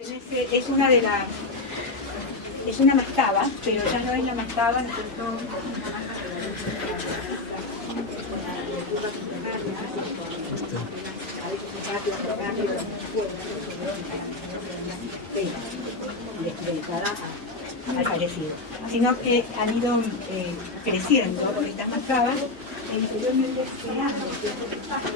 Es una de las... Es una mastaba, pero ya no es la mastaba, nosotros... al parecido, sino que han ido creciendo por estas mastabas e interiormente creando ciertos espacios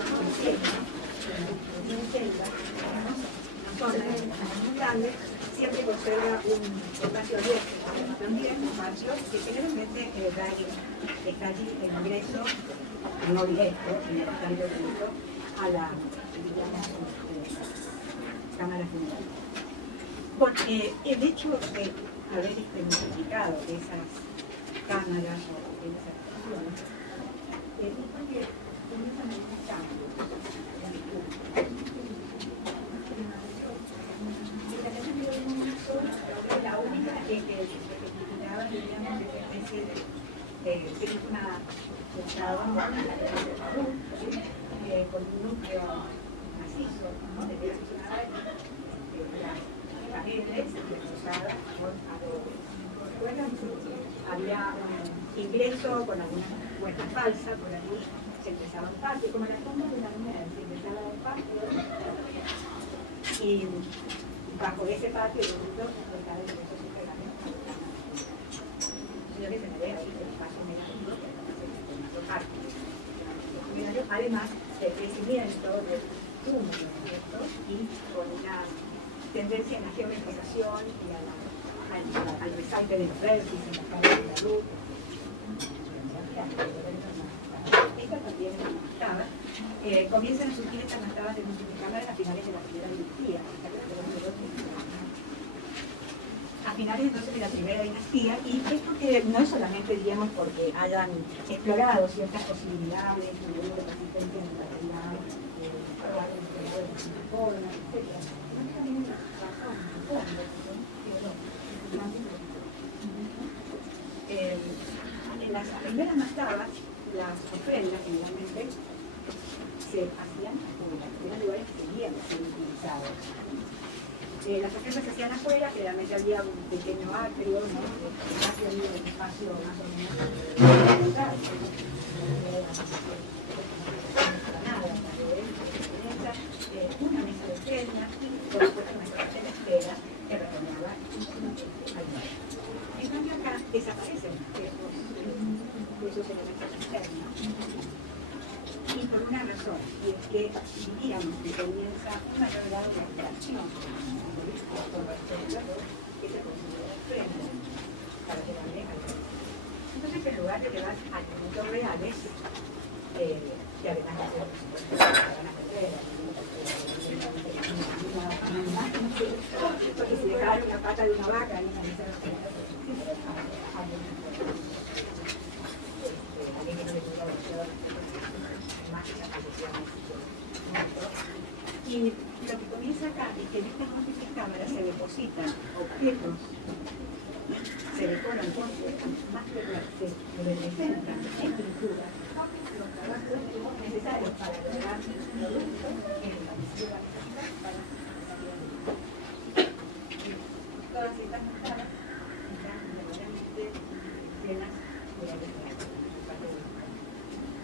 muy grandes, siempre conserva un espacio abierto, también un patio que generalmente está allí el ingreso, no directo, sino bastante directo, a la, digamos, cámara funeraria. Porque el hecho de haber multiplicado esas cámaras o esas estaciones, hizo que comienzan a haber cambios en el público. La única es que necesitaba, digamos, esa especie de una con un núcleo macizo, ¿no? De que las paredes cruzadas con adobe. Había un ingreso con alguna puerta falsa, por allí se empezaba un patio, como la tumba de la mujer, se empezaba un patio, y bajo ese patio, el mundo, estaba el ingreso subterráneo. Yo que se me ve ahí el espacio negativo, que es el formato patio. Además del crecimiento del túmulo, y con una tendencia en la geometrización y al resalte de los vértices, las caras de la luz. Esta también es una mastaba. Comienzan a surgir estas mastabas de multicámaras a finales de la primera dinastía. A finales entonces de la primera dinastía, y esto que no es solamente, digamos, porque hayan explorado ciertas posibilidades, de resistencia en la realidad, etc. En las primeras mastabas, las ofrendas generalmente se hacían afuera, eran lugares que seguían siendo utilizados. Las ofrendas se hacían afuera, generalmente había un pequeño atrio, ¿no? Había un espacio más o menos una mesa de ofrendas y por supuesto una mesa de espera que recordaba al mar. En cambio acá desaparecen esos elementos externos, y por una razón, y es que diríamos que comienza un mayor grado de abstracción por respecto a lo que se considera ofrenda para llevarle al rey. Entonces, en lugar de llevar alimentos reales, que además de ser, por supuesto, se van a perder, porque si dejaran una pata de una vaca en una mesa de ofrenda, alguien que no le tuviera versión, y lo que comienza acá es que en estas múltiples cámaras se depositan objetos, se decoran cosas, más que se representan en pintura los trabajos necesarios para lograr productos que es la pintura para todas estas mascaras están verdaderamente llenas de arte.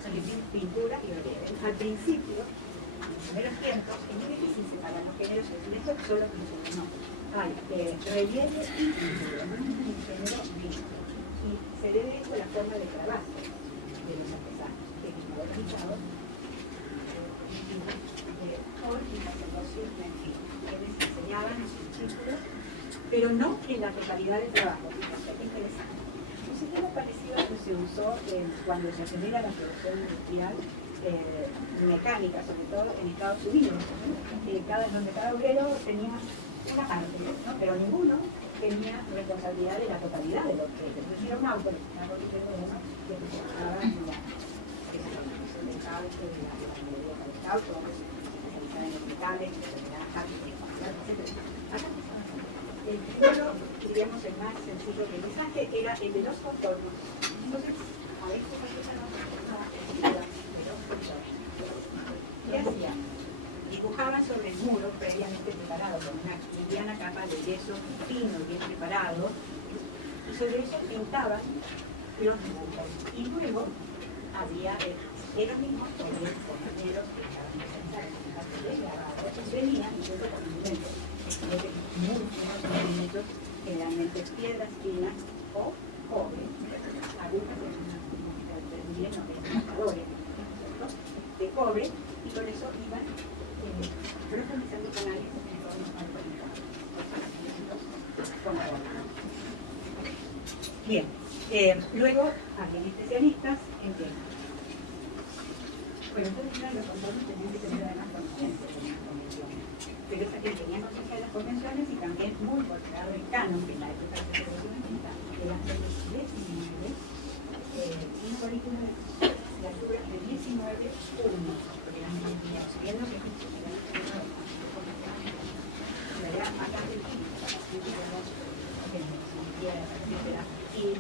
Son pintura y relieve. Al principio, en los primeros tiempos, es muy difícil separar los géneros y decir esto solo pintura, no. Hay relieve y pintura, no es un género visto. Y se debe esto a la forma de trabajo de los artesanos, que es muy organizado, y sacerdocios, en fin, quienes enseñaban en sus discípulos, pero no en la totalidad del trabajo. Fíjense qué interesante. Un sistema parecido a lo que se usó cuando se acelera la producción industrial mecánica, sobre todo en Estados Unidos, donde cada obrero tenía una parte, ¿no? Pero ninguno tenía responsabilidad de la totalidad de lo que era un auto, que funcionaba en la producción del caucho, de la melodía del caucho, especializada en los metales, etc. El primero, diríamos, el más sencillo de mensaje era el de los contornos. Entonces, a ver cómo se llama de los contornos. ¿Qué hacía? dibujaban sobre el muro previamente preparado con una liviana capa de yeso fino, bien preparado, y sobre eso pintaban los dibujos. Y luego había ellos mismos, los compañeros que estaban presentados, venían y junto con instrumentos, muy finos instrumentos, generalmente piedras finas o cobre, agujas de cobre, y con eso iban profundizando canales en torno al conectado. Bien, luego habían especialistas en que, bueno, entonces los contornos tenían que tener además conocimiento de las convenciones, pero es aquel que tenía conciencia de las convenciones y también muy considerado el canon, que en la época de la Revolución de las del 19, una película de altura de 19.1, porque eran subiendo que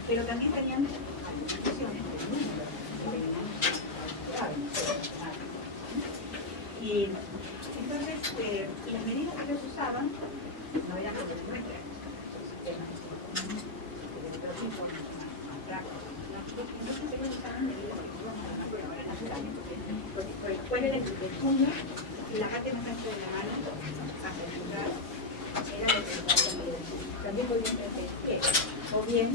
pero también tenían administraciones de números y entonces las medidas que ellos usaban no eran como nuestras sistemas de otro tipo, no se usaban medidas naturales, ¿cuál era el puño? La parte más ancha de la mano hacia el lugar era lo que también podían hacer pie, o bien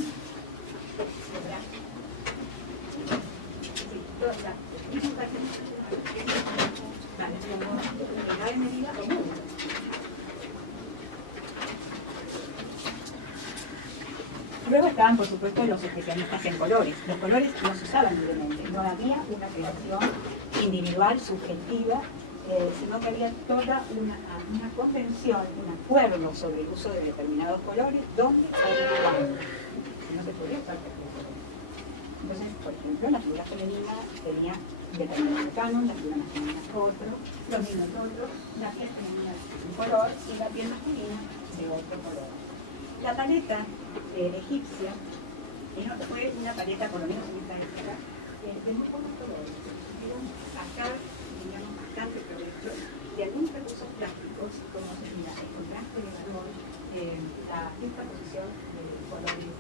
el brazo. Sí, todas las unidad de medida común. Luego estaban, por supuesto, los especialistas en colores. Los colores no se usaban libremente, no había una creación individual, subjetiva, sino que había toda una convención, un acuerdo sobre el uso de determinados colores, donde y cuándo. No se podía usar cualquier color. Entonces, por ejemplo, la figura femenina tenía determinado canon, la figura masculina otro, los niños otro, la piel femenina de un color y la piel masculina de otro color. La paleta egipcia fue una paleta, por lo menos en esta época, de muy pocos colores. Acá teníamos bastante provecho de algunos recursos plásticos, como el contraste de valor, la juxtaposición de colores,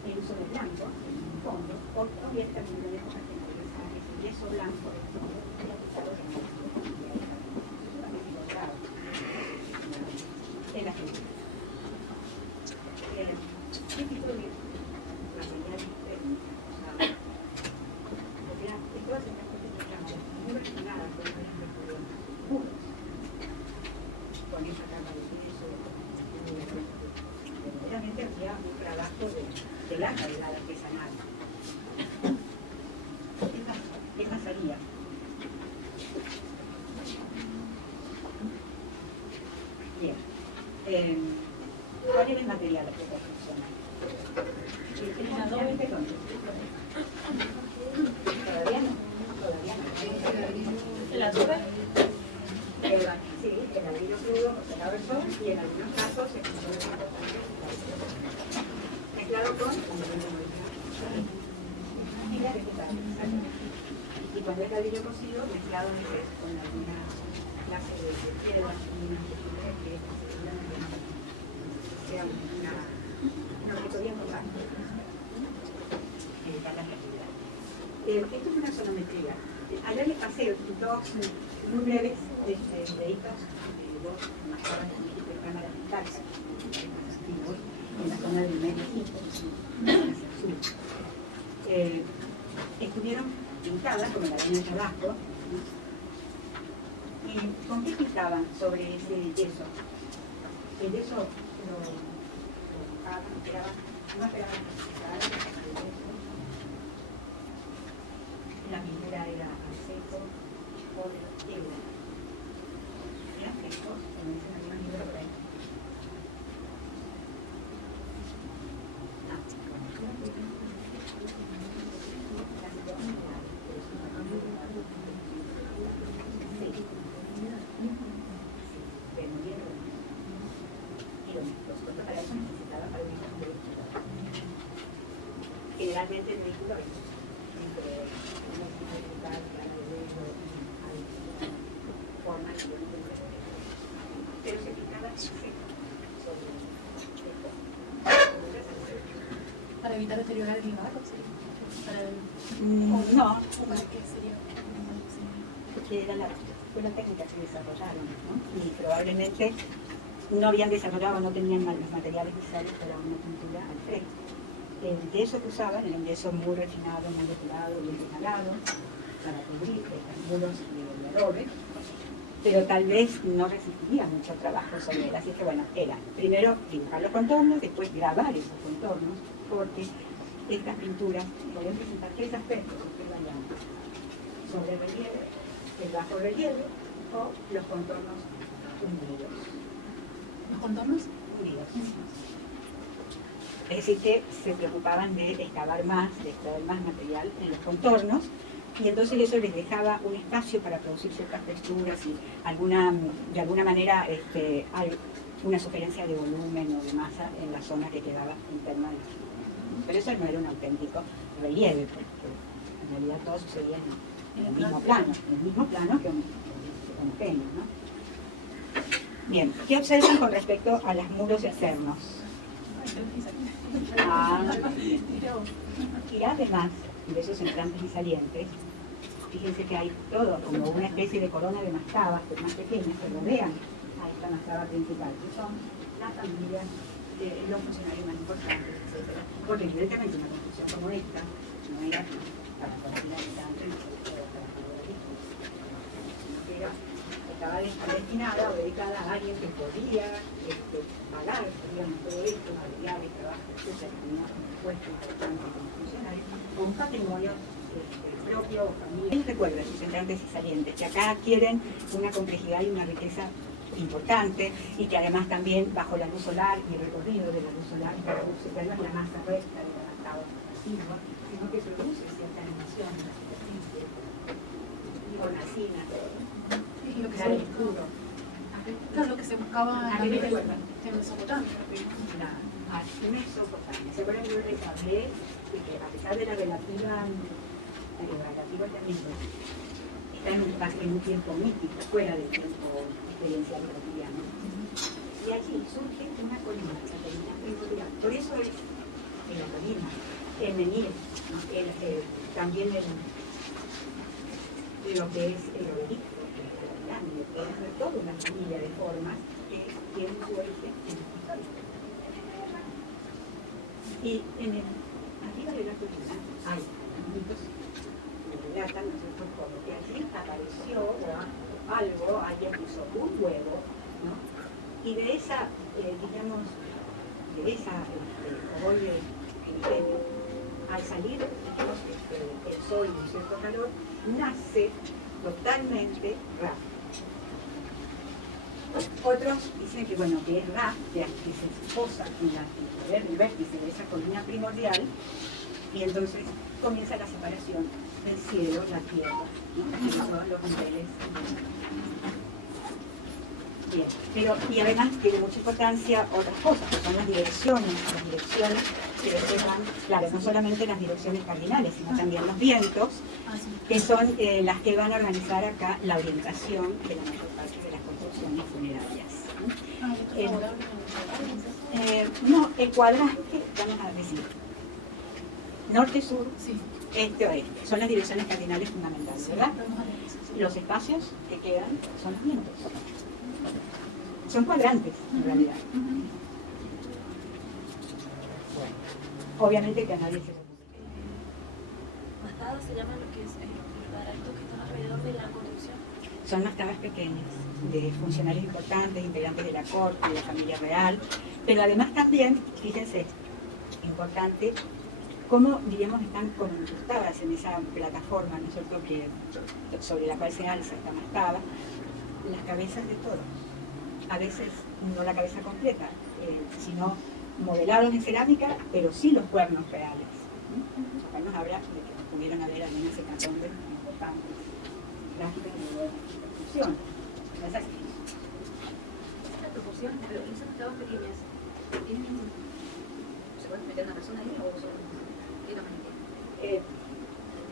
el uso de blanco en el fondo, o bien también de época que utiliza ese yeso blanco de fondo, en la gente. ¿Qué tipo de material técnico? Todas estas cosas que están muy relacionadas con muros, con esa capa de yeso. Verdaderamente había un trabajo de la calidad artesanal. ¿Qué pasaría? Bien. ¿Cuál era el material de construcción? ¿El adobe perdón? Todavía no. ¿El adobe? Sí, el ladrillo crudo conservado el sol y en algunos casos se conserva mezclado con arcilla vegetal. Y cuando el ladrillo cocido mezclado con alguna clase de piedra, que sea una categoría normal. Esto es una sonometría. Allá les pasé dos muy breves videitos de dos mascaras de cámara de taxa en la zona del México, estuvieron pintadas como la arena de Tabasco. ¿Y con qué pintaban sobre ese yeso? El yeso lo buscaban, no esperaban la pintura era al seco o de piedra. Eran frescos, como dicen algunos libros por ahí. Generalmente el vehículo es entre hay formas de pero se pintaba seco sobre esto. Para evitar deteriorar el barro, ¿sí? No, ¿Para qué sería? porque fue la técnica que desarrollaron, ¿no? Y probablemente no habían desarrollado, no tenían los materiales necesarios para una pintura al fresco. El yeso que usaban era un yeso muy refinado, muy depurado, muy regalado, para cubrir los muros de adobe, pero tal vez no resistiría mucho trabajo sobre él. Así que bueno, era primero dibujar los contornos, después grabar esos contornos, porque estas pinturas pueden presentar tres aspectos que vayan sobre el relieve, el bajo relieve o los contornos hundidos. ¿Los contornos? Hundidos. Es decir, que se preocupaban de excavar más, de extraer más material en los contornos, y entonces eso les dejaba un espacio para producir ciertas texturas y de alguna manera hay una sugerencia de volumen o de masa en la zona que quedaba interna de la figura. Pero eso no era un auténtico relieve, porque en realidad todo sucedía en el mismo plano que homogéneo, ¿no? Bien, ¿qué observan con respecto a los muros externos? Y además de esos entrantes y salientes, fíjense que hay todo como una especie de corona de mastabas, pero más pequeñas, que rodean a esta mastaba principal, que son las familias de los funcionarios más importantes, etc. Porque evidentemente una construcción como esta no era para cualquier habitante, sino que estaba destinada o dedicada a alguien que podía pagar, digamos, todo esto, materiales, trabajo, etc., tenía un puesto importante como funcionario, o un patrimonio propio o familiar. Recuerden sus entrantes y salientes, que acá adquieren una complejidad y una riqueza importante, y que además también bajo la luz solar y el recorrido de la luz solar, no es la masa recta del adaptado pasivo, sino que produce cierta animación en la superficie, hornacina, Y lo que claro, se oscuro. Claro, lo que se buscaba ¿A qué me recuerdan? en Mesopotamia. A Mesopotamia. ¿Se acuerdan que yo les hablé de que a pesar de la relativa término, está en un tiempo mítico, fuera del tiempo experiencial cotidiano? Y allí surge una colina, la colina primordial. Por eso es en la colina, el menir, ¿no? También lo que es el obelisco, que es toda una familia de formas que tienen su origen en el historia. Y arriba de la colina hay mitos que relatan, ¿no es cierto?, como que allí apareció algo, alguien puso un huevo, ¿no? Y de esa, digamos, de esa ovoide primigenio, al salir el sol y un cierto calor, nace totalmente Ra. Otros dicen que, bueno, que es Ra, que se posa en el vértice de esa colina primordial, y entonces comienza la separación del cielo, la tierra, ¿no? Que son los niveles. Bien, pero y además tiene mucha importancia otras cosas, que son las direcciones que después van, claro, no solamente las direcciones cardinales, sino también los vientos, que son las que van a organizar acá la orientación de la mayor parte de las construcciones funerarias. No, el cuadrante, vamos a decir, norte-sur, este-oeste, son las direcciones cardinales fundamentales, ¿verdad? Los espacios que quedan son los vientos. Son cuadrantes, en realidad. Bueno, obviamente que a nadie se le ocurre. Mastadas se llaman lo que es los cuadraditos que están alrededor de la construcción. Son mastabas pequeñas, de funcionarios importantes, integrantes de la corte, de la familia real, pero además también, fíjense, importante, cómo, diríamos, están como incrustadas en esa plataforma, ¿no es cierto?, sobre la cual se alza esta mastaba, las cabezas de todos. A veces no la cabeza completa, sino modelados en cerámica, pero sí los cuernos reales. Acá nos habla de que pudieron haber algunas hecatombes importantes, trágicas de la construcción. No es así. Esa proporción, pero esas mastabas pequeñas, ¿se puede meter una persona ahí o son?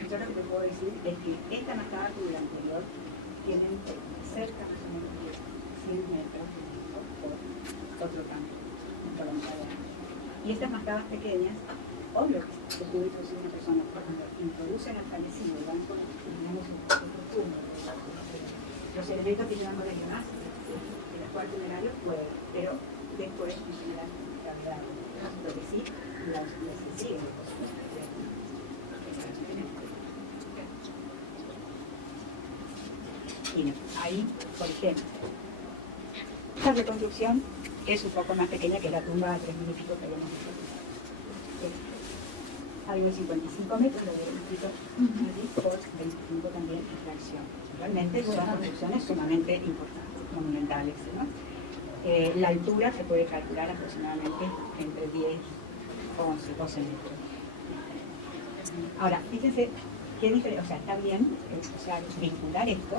yo lo que te puedo decir es que esta mascada y la anterior tienen cerca más o menos de 100 metros por otro campo, por la mitad de año. Y estas mascadas pequeñas, obvio que se puede introducir una persona, cuando introducen al fallecido, van con, digamos, un profundo, los elementos que llamamos de más, el actual funerario puede, pero después en general gravedad. Lo que sí, las se siguen. Y ahí, por ejemplo, esta reconstrucción es un poco más pequeña que la tumba de 3.000 y pico que habíamos visto. Algo de 55 metros, lo habíamos visto allí, por 25 también en fracción. Realmente son construcciones sumamente importantes, monumentales, ¿no? La altura se puede calcular aproximadamente entre 10, 11, 12 metros. Ahora, fíjense qué diferencia, o sea, está bien, o sea, vincular esto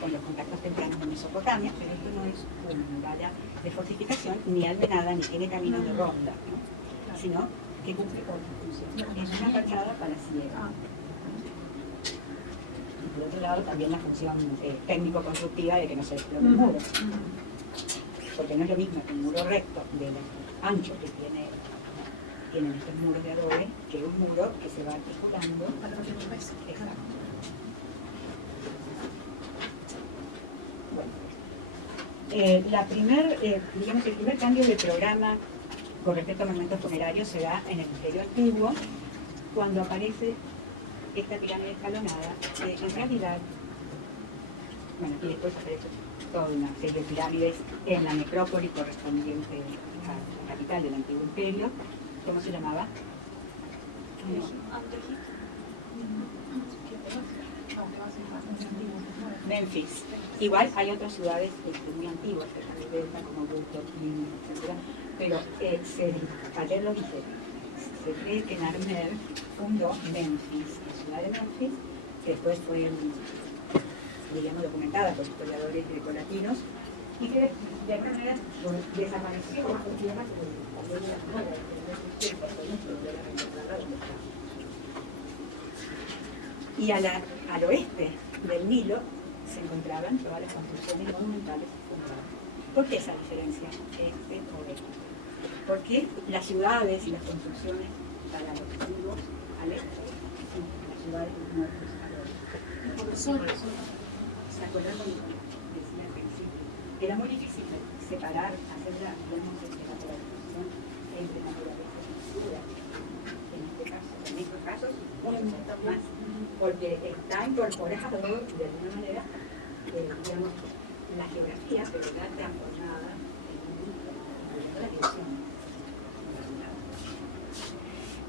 con los contactos tempranos de Mesopotamia, pero esto no es una muralla de fortificación, ni almenada, ni tiene camino de ronda, ¿no? Sino que cumple otra función. Es una fachada para ciega. Y por otro lado, también la función técnico-constructiva de que no se desplome el muro. Porque no es lo mismo un muro recto del ancho que tienen estos muros de adobe que un muro que se va articulando. Exacto. Bueno. Digamos, el primer cambio de programa con respecto a monumentos funerarios se da en el Imperio Antiguo, cuando aparece esta pirámide escalonada, que en realidad, bueno, aquí después aparece toda una serie de pirámides en la necrópoli correspondiente a la capital del Antiguo Imperio. ¿Cómo se llamaba? Memphis. Igual hay otras ciudades muy antiguas, cerca de Delta, como Bukowski, etc. Pero ayer lo dije, se cree que Narmer fundó Memphis, la ciudad de Memphis, que después fue, digamos, documentada por historiadores grecolatinos, y que de alguna manera desapareció bajo tierra y al oeste del Nilo se encontraban todas las construcciones monumentales fundadas. ¿Por qué esa diferencia este o este? Porque las ciudades y las construcciones para los vivos al este y las ciudades de los muertos al oeste. ¿Se acuerdan cuando decía al principio? Era muy difícil separar, hacer la polarización entre naturaleza y ciudad. En este caso, en estos casos, más, porque está incorporado de alguna manera, digamos, la geografía, pero está transformada en la dirección.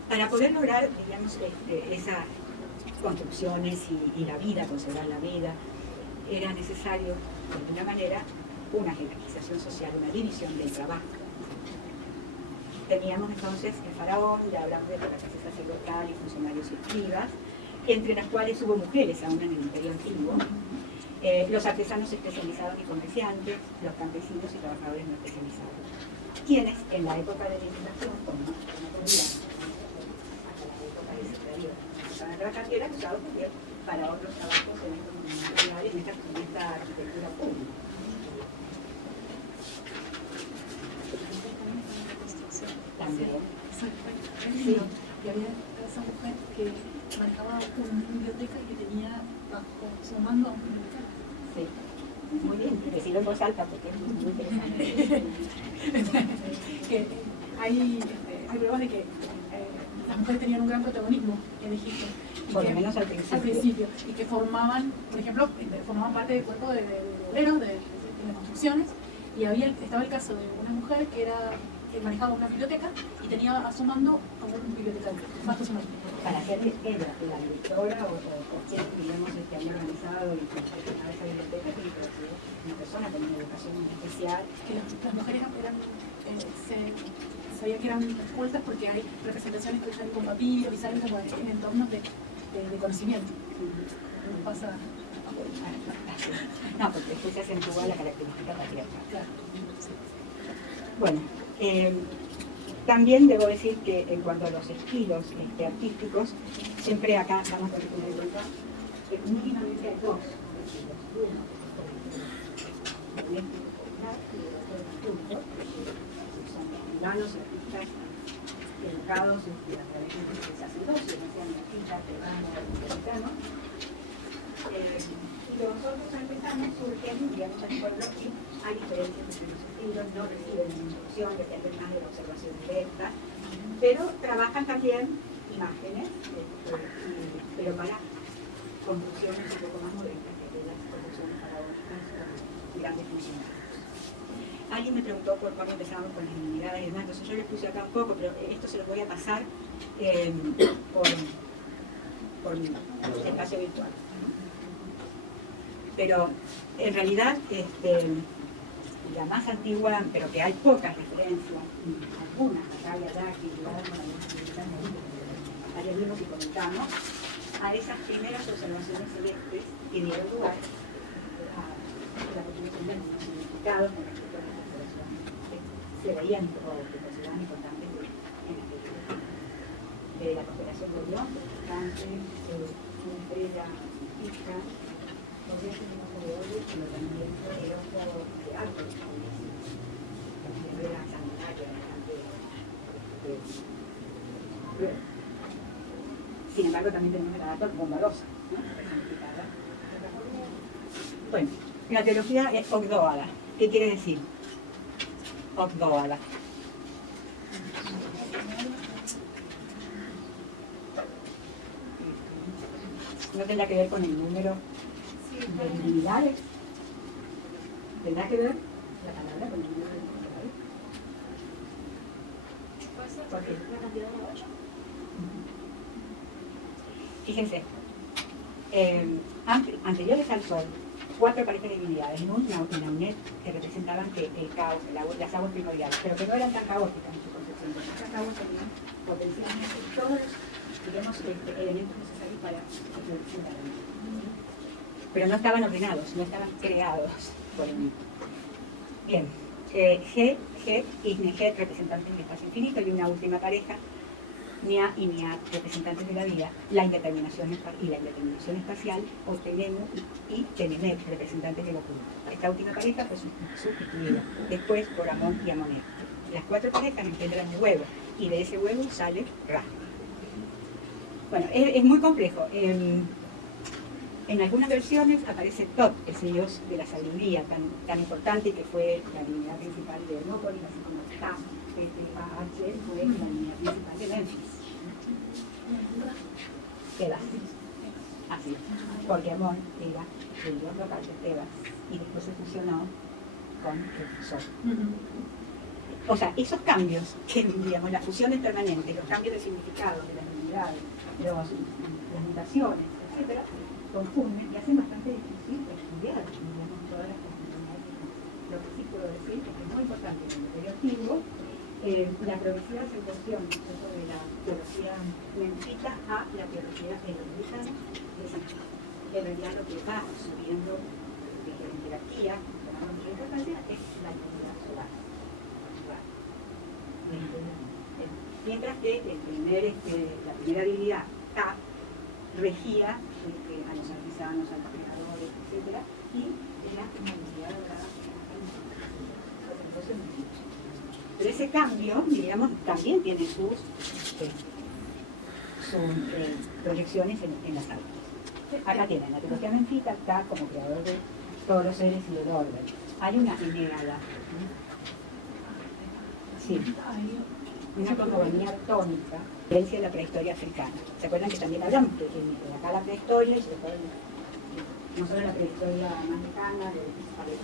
Para poder lograr, digamos, esas construcciones y la vida, conservar la vida, era necesario, de alguna manera, una jerarquización social, una división del trabajo. Teníamos entonces el faraón, ya hablamos de la clase sacerdotal y funcionarios y escribas, entre las cuales hubo mujeres aún en el Imperio Antiguo, los artesanos especializados y comerciantes, los campesinos y trabajadores no especializados, quienes en la época de la Ilustración, como no podían, hasta la época de Ciclario, estaban a trabajar, eran usados también para otros trabajos en estos comunidades, en esta arquitectura pública. También. Sí. Y había esa mujer que manejaba una biblioteca y que tenía bajo su mando a un bibliotecario. Sí. Muy bien, decirlo en voz alta porque es muy interesante. Que hay pruebas de que las mujeres tenían un gran protagonismo en Egipto. Por lo menos al principio. Y que formaban, por ejemplo, formaban parte del cuerpo de obreros, de las construcciones. Y estaba el caso de una mujer que manejaba una biblioteca y tenía a su mando a un bibliotecario, bajo su mando. Para ser ella la directora o quien, digamos, había organizado y gestionaba esa biblioteca, tiene que ser una persona con una educación especial. Que las mujeres sabían que eran cultas porque hay representaciones que salen con papiros y salen como en entornos de conocimiento. No pasa. No, porque después se acentúa la característica patriarcal. Claro. Bueno, también debo decir que en cuanto a los estilos artísticos, siempre acá vamos a tener en cuenta que mínimamente hay dos estilos. Uno, son humanos, artistas, educados a través de sacerdocio, que sean artistas, peruanos, latinoamericanos. Y nosotros empezamos, surgen, digamos, en pueblo y hay diferencias entre los estilos, no reciben instrucción, dependen más de la observación directa, pero trabajan también imágenes, pero para construcciones un poco más modernas, que las construcciones paradójicas con grandes funcionarios. Alguien me preguntó por cuándo empezamos con las divinidades y demás, entonces yo les puse acá un poco, pero esto se lo voy a pasar por espacio virtual. Pero en realidad la más antigua, pero que hay pocas referencias, algunas acá y allá, que llegaron con algunos libros y comentamos, a esas primeras observaciones celestes que dieron lugar a la construcción de los significados con respecto a las observaciones que se veían o que consideraban importantes en la película. De la constelación de Orión, importante, una estrella fija, podría ser un ojo de oro, pero también el ojo de alto, porque era sanguinario, sin embargo, también tenemos la data bondadosa, ¿no? Bueno, la teología es ogdoada. ¿Qué quiere decir? Ogdoada. No tendrá que ver con el número de divinidades. ¿Tendrá que ver la palabra con el número de divinidades? ¿Puede ser ¿Por qué? la cantidad de 8? Fíjense, anteriores al Sol, 4 parejas de divinidades, en una UNED que representaban que el caos, las aguas primordiales, pero que no eran tan caóticas en su concepción, porque estas aguas tenían potencialmente todos los, digamos, elementos necesarios para la producción de la vida. Pero no estaban ordenados, no estaban creados por el mismo. Bien, G, Igni, G, representantes del espacio infinito, y una última pareja, Nia y Nia, representantes de la vida, la indeterminación espacial, o Tenemu y Tenenet, representantes del oculto. Esta última pareja fue sustituida después por Amón y Amonet. Las 4 parejas engendran un huevo, y de ese huevo sale Ra. Bueno, es muy complejo. En algunas versiones aparece Tot, ese dios de la sabiduría tan importante, que fue la divinidad principal de Hermópolis, así como Ka, H fue la divinidad principal de Memphis. Tebas. Así, porque Amón era el dios local de Tebas y después se fusionó con el Sol. O sea, esos cambios, que digamos, las fusiones permanentes, los cambios de significado de las divinidades, las mutaciones, etcétera, confunden y hacen bastante difícil estudiar, digamos, todas las comunidades. Lo que sí puedo decir es que es muy importante en el Imperio Antiguo la progresiva acentuación de la teología menfita a la teología elonita de San Juan. En realidad lo que va subiendo de la jerarquía, tomando mucha importancia, es la divinidad solar. Mientras que la primera divinidad, Ka, regía a los artesanos, a los creadores, etc. Y era una divinidad dorada. Pero ese cambio, digamos, también tiene sus proyecciones en las artes. Acá tienen la teología menfita, Ka como creador de todos los seres y del orden. Hay una Enéada. Sí. Una cosmogonía tónica, herencia de la prehistoria africana. ¿Se acuerdan que también hablamos de acá la prehistoria y sobre todo no solo la prehistoria más lejana, del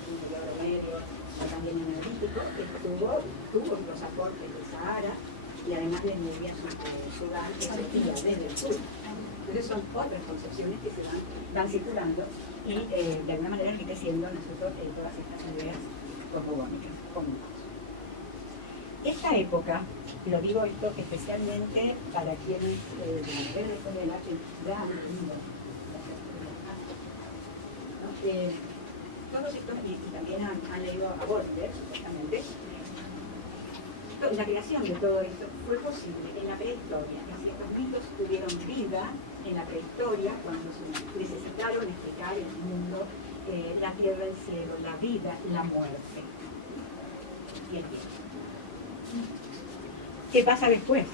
periodo medio, también en el Neolítico, que tuvo los aportes del Sahara y además de Nubia, Sudán, que se tira desde el sur. Entonces son otras concepciones que se van circulando y de alguna manera enriqueciendo nosotros todas estas ideas cosmogónicas comunes. Esta época, lo digo esto especialmente para quienes de la nivel de escuela que ya han tenido todos estos, y también han leído a Borges, supuestamente, la creación de todo esto fue posible en la prehistoria. Es decir, los mitos tuvieron vida en la prehistoria cuando necesitaron explicar el mundo, la tierra, el cielo, la vida, la muerte y el tiempo. ¿Qué pasa después?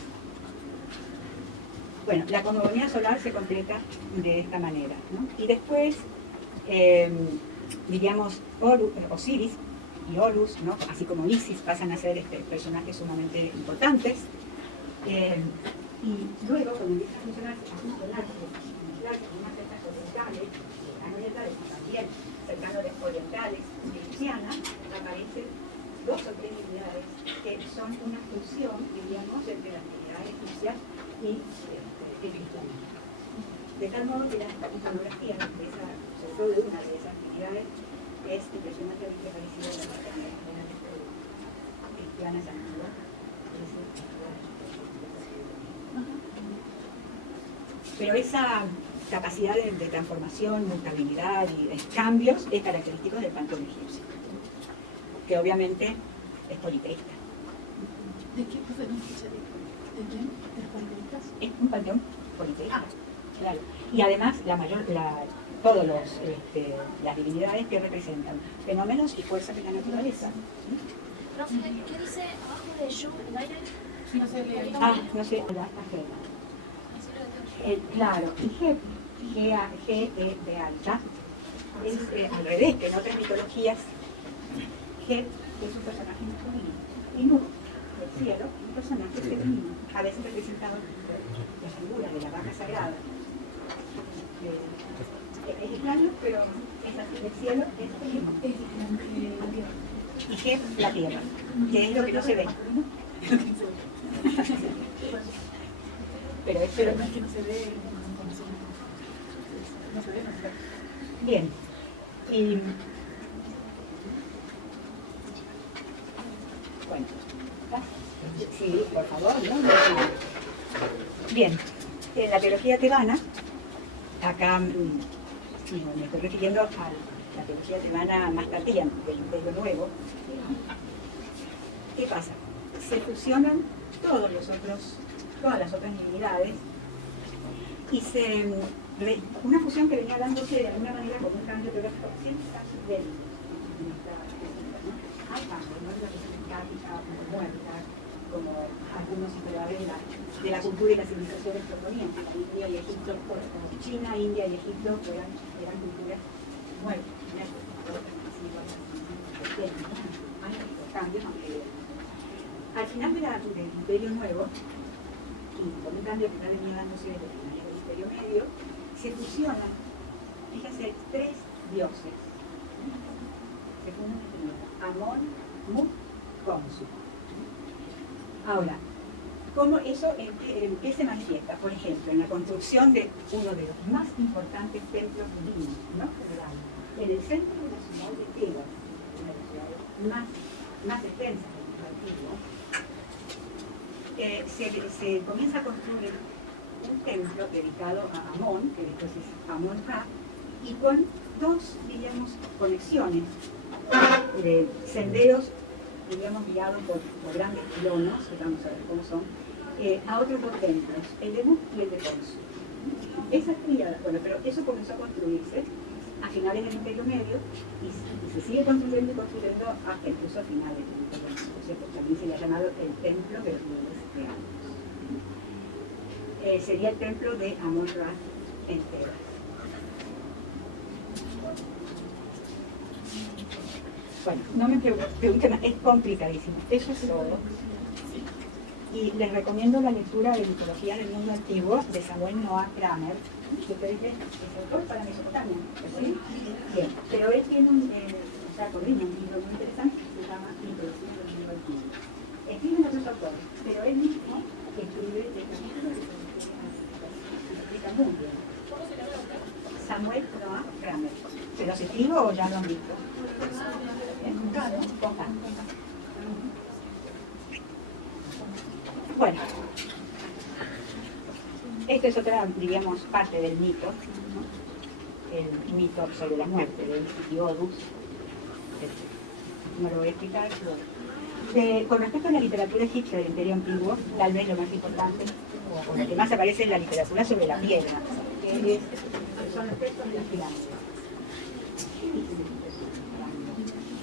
Bueno, la cosmogonía solar se completa de esta manera, ¿no? Y después, diríamos, Osiris y Horus, ¿no? Así como Isis, pasan a ser personajes sumamente importantes. Y luego, cuando empiezan a funcionarse unas sectas orientales, también cercanos de orientales, cristianas, aparecen 2 o 3 divinidades que son una fusión, diríamos, entre las divinidades egipcias y el cristianismo. De tal modo que la iconografía, sobre todo de una de esas divinidades, es impresionantemente parecida a la cristianas antiguas. Pero esa capacidad de transformación, mutabilidad y cambios es característico del panteón egipcio, que obviamente es politeísta. ¿De qué podemos decir? ¿De quién? ¿De los politeístas? Es un panteón politeísta, claro. Y además todas las divinidades que representan fenómenos y fuerzas de la naturaleza. Profe, ¿qué dice abajo de Yu, el aire? No sé, No sé, la ajena. Claro, y G de alta es al revés, que en otras mitologías G es un personaje masculino y Nu, el cielo, un personaje femenino, a veces representado la figura de la vaca sagrada. Es extraño, pero es así, el cielo es femenino. Y G la tierra, que es lo que no se ve. Pero es que no se ve. No se ve. Bien. Y bueno, sí, por favor, ¿no? Bien, en la teología tebana, acá me estoy refiriendo a la teología tebana más tardía, del Imperio Nuevo. ¿Qué pasa? Se fusionan todas las otras divinidades y una fusión que venía dándose de alguna manera como un cambio teológico siempre está dentro de esta ¿no? Hay cambios, ¿no? La estática, como muerta, como algunos historiadores de la cultura y la civilización provenientes, India y Egipto, como China, India y Egipto eran culturas muertas, hay cambios, al final del Imperio Nuevo, y con un cambio que está venido dándose desde el final del Imperio Medio, se fusionan, fíjense, 3 dioses. Se fundan en Amón, Mu, Khonsu. Ahora, ¿cómo eso en qué se manifiesta? Por ejemplo, en la construcción de uno de los más importantes templos divinos, ¿no? En el centro de la ciudad de Tebas, una de las ciudades más extensas del mundo antiguo, se comienza a construir un templo dedicado a Amón, que después es Amón-Ra, y con 2, diríamos, conexiones de senderos, diríamos, guiados por grandes pilonos, que vamos a ver cómo son, a otros 2 templos, el de Mu y el de Khonsu. Esa tríada, bueno, pero eso comenzó a construirse a finales del Imperio Medio y se sigue construyendo hasta incluso a finales del Imperio Medio. También se le ha llamado el Templo de los Dioses Reales. Sería el templo de Amón-Ra en Tebas. Bueno, no me pregunten más, es complicadísimo. Eso es todo. Y les recomiendo la lectura de Mitología del Mundo Antiguo de Samuel Noah Kramer, que ustedes ven, es autor para Mesopotamia. ¿Sí? Bien, pero él tiene un libro muy interesante que se llama Mitología del Mundo Antiguo. Escriben otros autores, pero él mismo escribe el capítulo de explica muy bien. Samuel Noah Kramer. ¿Se los escribo o ya lo han visto? Claro, con K. Bueno, esto es otra, diríamos, parte del mito, ¿no? El mito sobre la muerte de Isis y Horus. No lo voy a explicar, Con respecto a la literatura egipcia del Imperio Antiguo, tal vez lo más importante, o lo que más aparece es la literatura sobre la piedra, que son los textos de las pirámides.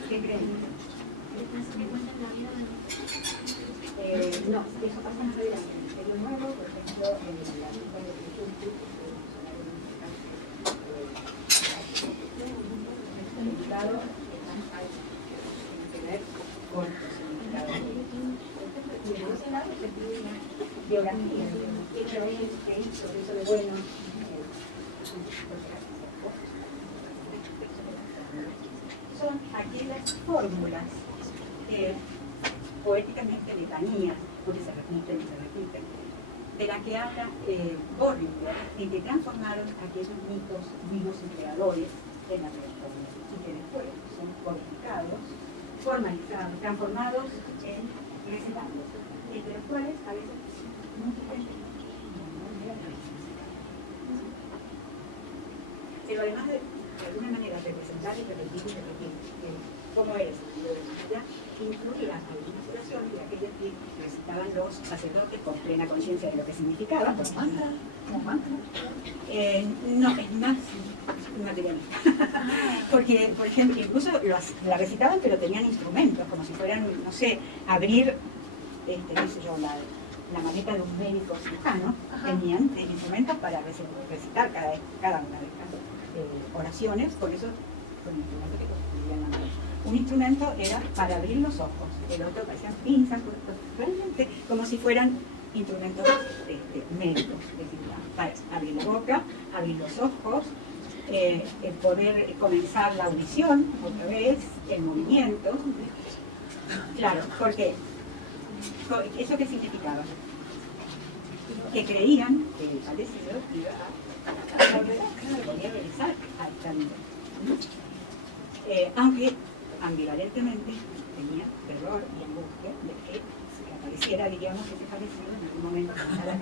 ¿Qué creen? No, eso pasa más adelante. En el Imperio Nuevo, por ejemplo, en la lista de Tijuana, significado que ver con los significados y de ese lado se pide una biografía qué es, qué hizo, qué hizo de bueno. Son aquellas fórmulas poéticamente letanías, porque se repiten, de la que habla Bourdieu, en que transformaron aquellos mitos vivos y creadores en la prehistoria, y que después son codificados, formalizados, transformados en recetarios, entre los cuales a veces pero además de alguna manera representar y repetir cómo es el libro de la vida, incluía algunas oraciones de aquellas que recitaban los sacerdotes con plena conciencia de lo que significaba. ¿Como mantra? ¿Como mantra? No, es más materialista. Porque, por ejemplo, incluso la recitaban, pero tenían instrumentos, como si fueran, no sé, abrir, qué sé yo, la maleta de un médico cirujano. Tenían instrumentos para recitar cada una de estas oraciones, con eso, con el instrumento que construían la mano. Un instrumento era para abrir los ojos, el otro parecían pinzas, realmente como si fueran instrumentos médicos, es decir, para abrir la boca, abrir los ojos, el poder comenzar la audición, otra vez, el movimiento. Claro, porque ¿eso qué significaba? Que creían que el fallecido iba a volver a podía regresar a esta vida. Aunque ambivalentemente tenía terror y angustia de que apareciera, diríamos, ese fallecido en algún momento a la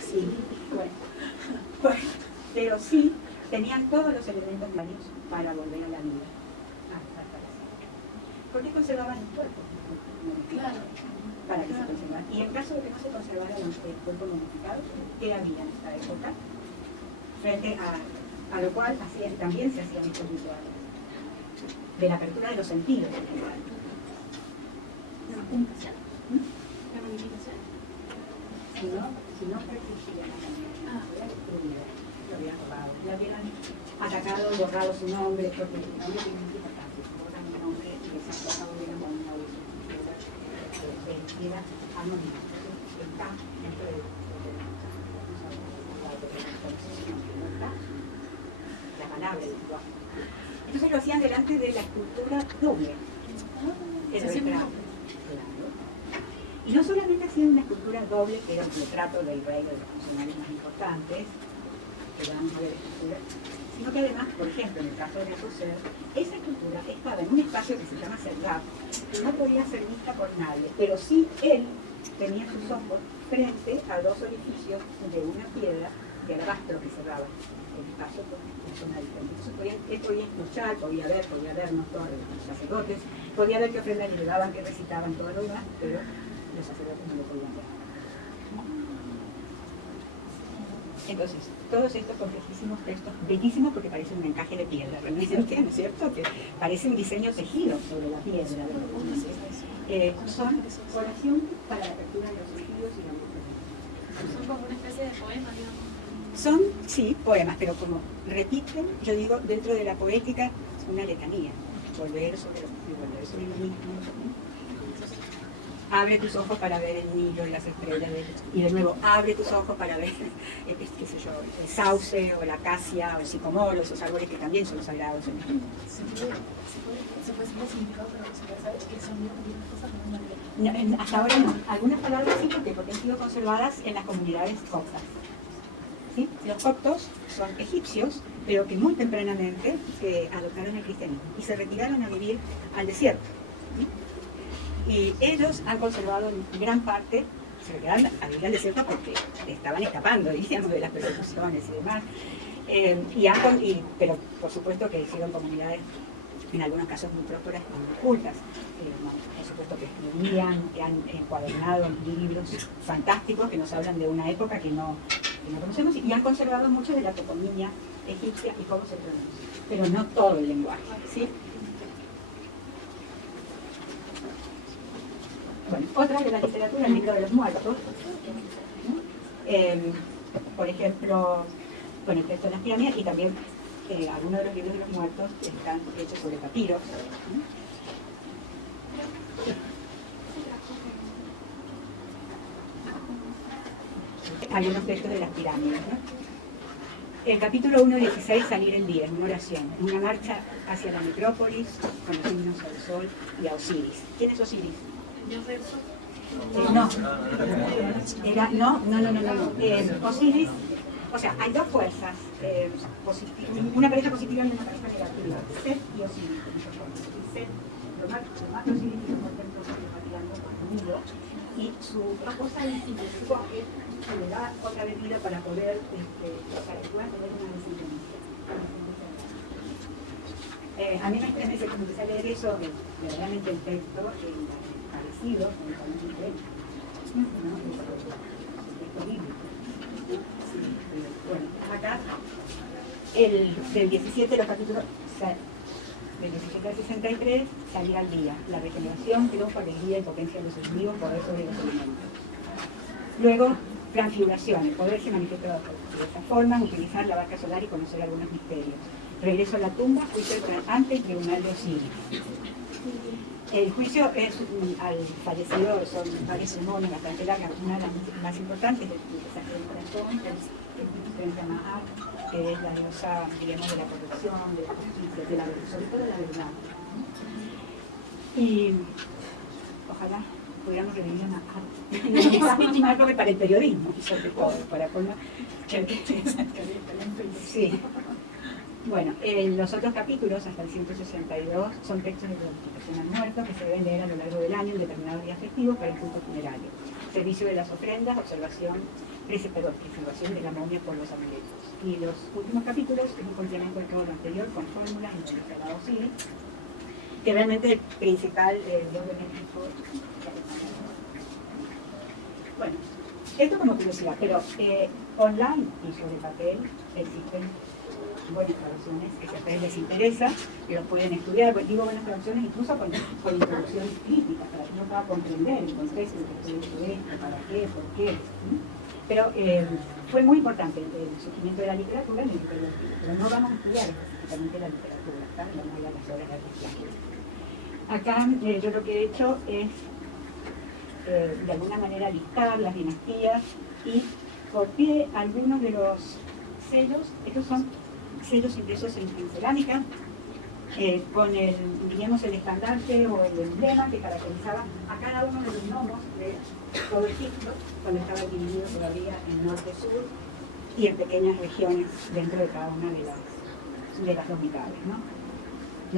sí, bueno, pero sí tenían todos los elementos varios para volver a la vida. ¿Por qué conservaban el cuerpo? Claro. Para que se conservaran. Y en caso de que no se conservara el cuerpo momificado, ¿qué había en esta época? Frente a lo cual también se hacían estos rituales de la apertura de los sentidos. La momificación. La momificación. Si no persistía la manera, lo habían destruido, lo habían robado, le habían atacado y borrado su nombre, porque el nombre tiene mucha importancia, si borran mi nombre y que se ha tocado de la mano de su era anónimo, está dentro de la palabra del lenguaje. Entonces lo hacían delante de la escultura doble. Claro. Y no solamente hacían una escultura doble, que era un retrato del rey, de los funcionarios más importantes, que vamos a ver esculturas, sino que además, por ejemplo, en el caso de Althusser, esa escultura estaba en un espacio que se llama cerrado, que no podía ser vista por nadie, pero sí él tenía sus ojos frente a dos orificios de una piedra de alabastro que cerraba el espacio con una zona diferente. Entonces él podía escuchar, podía vernos todos los sacerdotes, podía ver qué ofrendas le daban, qué recitaban, todo lo demás, pero los sacerdotes no lo podían ver. Entonces, todos estos complejísimos textos, bellísimos porque parecen un encaje de piedra, realmente, ¿no es cierto? Que parece un diseño tejido sobre la piedra. Son oración para la apertura de los sentidos y la voluntad. Son como una especie de poema, digamos. Son, sí, poemas, pero como repiten, yo digo, dentro de la poética, una letanía. Volver sobre lo mismo. Abre tus ojos para ver el Nilo y las estrellas. Y de nuevo, abre tus ojos para ver, qué sé yo, el sauce o la acacia o el sicomoro, esos árboles que también son sagrados en el mundo. Se puede significado, pero se puede saber que son bien cosas que no. Hasta ahora no. Algunas palabras sí, porque han sido conservadas en las comunidades coptas. ¿Sí? Los coptos son egipcios, pero que muy tempranamente adoptaron el cristianismo y se retiraron a vivir al desierto. ¿Sí? Y ellos han conservado en gran parte, se retiraron a vivir al desierto porque estaban escapando, diríamos, de las persecuciones y demás. Pero por supuesto que hicieron comunidades en algunos casos muy prósperas y muy cultas. Por supuesto que escribían, que han encuadernado libros fantásticos que nos hablan de una época que no conocemos y han conservado mucho de la toponimia egipcia y cómo se pronuncia, pero no todo el lenguaje, ¿sí? Bueno, otra de la literatura, el libro de los muertos, por ejemplo, con el texto de las pirámides y también algunos de los libros de los muertos están hechos sobre papiros. Algunos textos de las pirámides, ¿no? El capítulo 1.16, salir el día, en una oración, en una marcha hacia la metrópolis, con los himnos al sol y a Osiris. ¿Quién es Osiris? Dios del sol. No. No. Osiris, o sea, hay dos fuerzas, una pareja positiva y una pareja negativa, Set y Osiris. Set, lo más Osiris que por ejemplo se conmigo, y su cosa es que se le da otra bebida para poder tener una descendencia. A mí me estremece cuando empecé a leer eso, verdaderamente el texto parecido, bueno, acá del 17 los capítulos del 17 al 63 salía al día, la regeneración, triunfo, alegría y potencia de los enemigos, poder sobre los elementos. Luego, transfiguración, el poder se manifiesta de esta forma, utilizar la barca solar y conocer algunos misterios. Regreso a la tumba, juicio ante el tribunal de Osiris. El juicio es al fallecido, son varias ceremonias bastante largas, una de las más importantes es el mensaje del corazón, que es Mahat, que es la diosa, digamos, de la protección, de la justicia, de la verdad, sobre todo de la verdad. Y ojalá pudiéramos revivir a Mahat, algo para el periodismo, sobre todo, para poner... Sí. Bueno, los otros capítulos, hasta el 162, son textos de glorificación al muerto que se deben leer a lo largo del año en determinados días festivos para el culto funerario. Servicio de las ofrendas, preservación de la momia por los amuletos. Y los últimos capítulos es un complemento de todo lo anterior con fórmulas y con el lado Osiris, que realmente el principal dios benéfico. Bueno, esto como curiosidad, pero online y sobre papel existen buenas traducciones que si a ustedes les interesa, que lo pueden estudiar. Pues digo buenas traducciones incluso con introducciones críticas para que uno pueda comprender el contexto de qué es esto, para qué, por qué. Pero fue muy importante el surgimiento de la literatura en el imperio antiguo, pero no vamos a estudiar específicamente la literatura, vamos a ir a las obras artísticas. Acá yo lo que he hecho es de alguna manera listar las dinastías y copié algunos de los sellos. Estos son sellos impresos en cerámica, con el estandarte o el emblema que caracterizaba a cada uno de los gnomos de todo Egipto, cuando estaba dividido todavía en norte-sur y en pequeñas regiones dentro de cada una de las dos mitades, ¿no?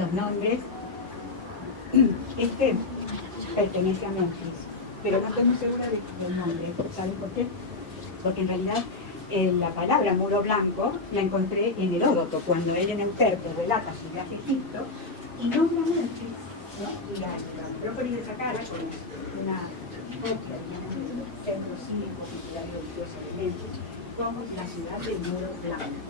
Los nombres, este pertenece a Memphis, pero no estoy muy segura del nombre. ¿Saben por qué? Porque en realidad la palabra muro blanco la encontré en Heródoto, cuando él en Euterpe relata su viaje a Egipto y nombra Memphis, ¿no? Y la Acrópolis de Saqqara, con una copia, un centro cívico cultural y religioso de Memphis, como la ciudad del muro blanco.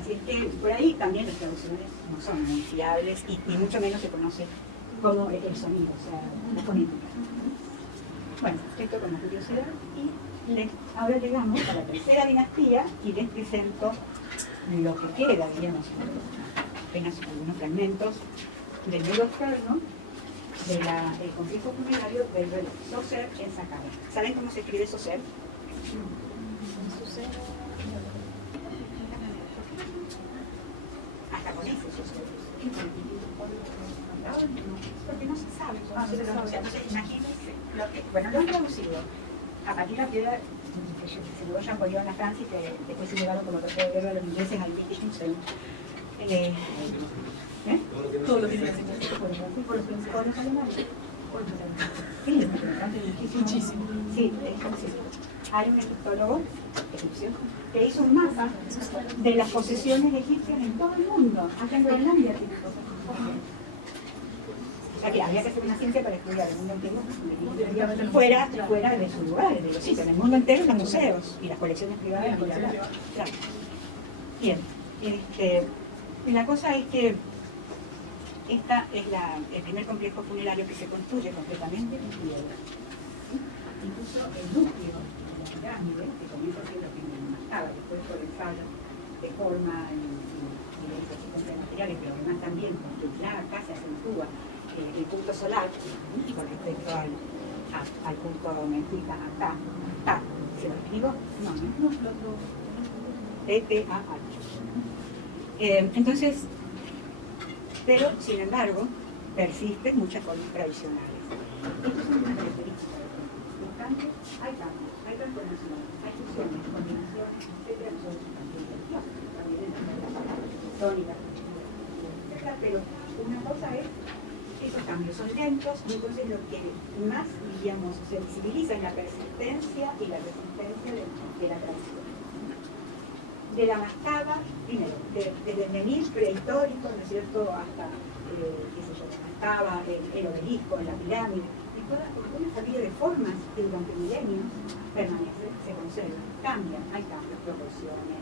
Así es que por ahí también las traducciones no son muy fiables y mucho menos se conoce como el sonido, o sea, la fonética. Bueno, esto como curiosidad y ahora llegamos a la tercera dinastía y les presento lo que queda, digamos, apenas algunos fragmentos del muro externo del complejo funerario del reloj Soser en Saqqara. ¿Saben cómo se escribe Soser? Hasta con ese Soser. Porque no se sabe, entonces imagínense bueno, lo han traducido a partir de la piedra que se llevó Champollion a Francia y que después se llevaron como trofeo de guerra a los ingleses al Liechtenstein. Todo lo tiene que ser por los alemanes. Sí, muchísimo. Sí, hay un egiptólogo egipcio que hizo un mapa de las posesiones egipcias en todo el mundo, hasta en Groenlandia. O sea que había que hacer una ciencia para estudiar el mundo antiguo fuera de sus lugares, de los sitios. En el mundo entero los museos y las colecciones privadas. Claro. Bien, y la cosa es que esta es el primer complejo funerario que se construye completamente en piedra. Incluso el núcleo de la pirámide, que comienza siendo primero mastaba, después por el fallo de forma y de existencia de materiales, pero además también porque acá se acentúa el punto solar con respecto al punto mentita, acá, ¿se lo escribo? No. T-T-A-H. Entonces, pero sin embargo, persisten muchas formas tradicionales. Estas son unas características de los cambios, hay transformaciones, hay fusiones, combinaciones, etcétera, también en la palabra tónica, etcétera, pero una cosa es esos cambios son lentos y entonces lo que más, diríamos, se visibiliza es la persistencia y la resistencia de la tradición. De la mastaba, primero, desde el menil prehistórico, ¿no es cierto?, hasta, qué sé yo, la mastaba, el obelisco, la pirámide, y toda una familia de formas que durante milenios permanecen, se conservan, cambian, hay cambios, proporciones,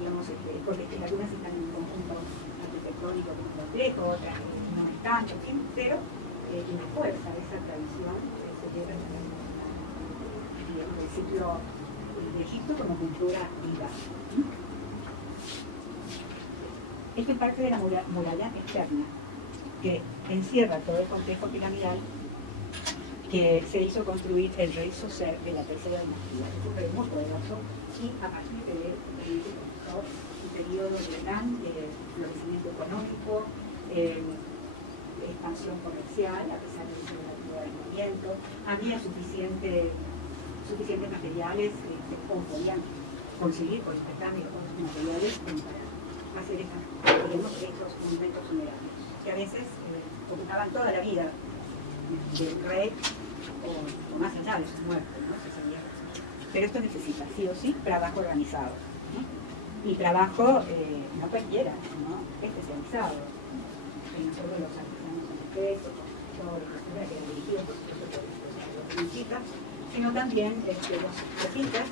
digamos, porque algunas están en un conjunto arquitectónico muy complejo, otras no están, en fin, pero la fuerza de esa tradición se lleva digamos, del ciclo de Egipto como cultura viva. Esto es parte de la muralla externa, que encierra todo el complejo piramidal que se hizo construir el rey Zoser de la tercera dinastía. Es un rey muy poderoso y a partir de él comenzó un periodo de gran florecimiento económico, expansión comercial, a pesar de la del movimiento. Había suficientes materiales que podían conseguir por intercambio con los materiales para hacer estos monumentos funerarios, que a veces ocupaban toda la vida del rey o más allá de su muerte, ¿no? Pero esto necesita, sí o sí, trabajo organizado, ¿no? Y trabajo no cualquiera, ¿no? Especializado. No solo los artesanos en efecto, todo lo que eran dirigidos por supuesto por los principios, sino también los artistas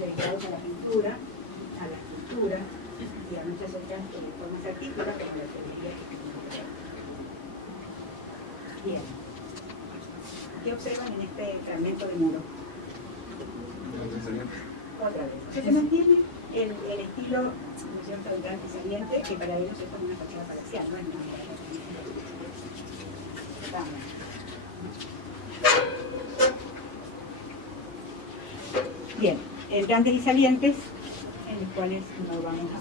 dedicados a la pintura, a la escultura y a muchas otras formas artísticas como la orfebrería. Bien. ¿Qué observan en este fragmento de muro? Otra vez. O sea, se mantiene el estilo, ¿no es cierto?, del gran saliente, que para ellos es como una fachada palacial, no es una Bien, entrantes y salientes, en los cuales no vamos a...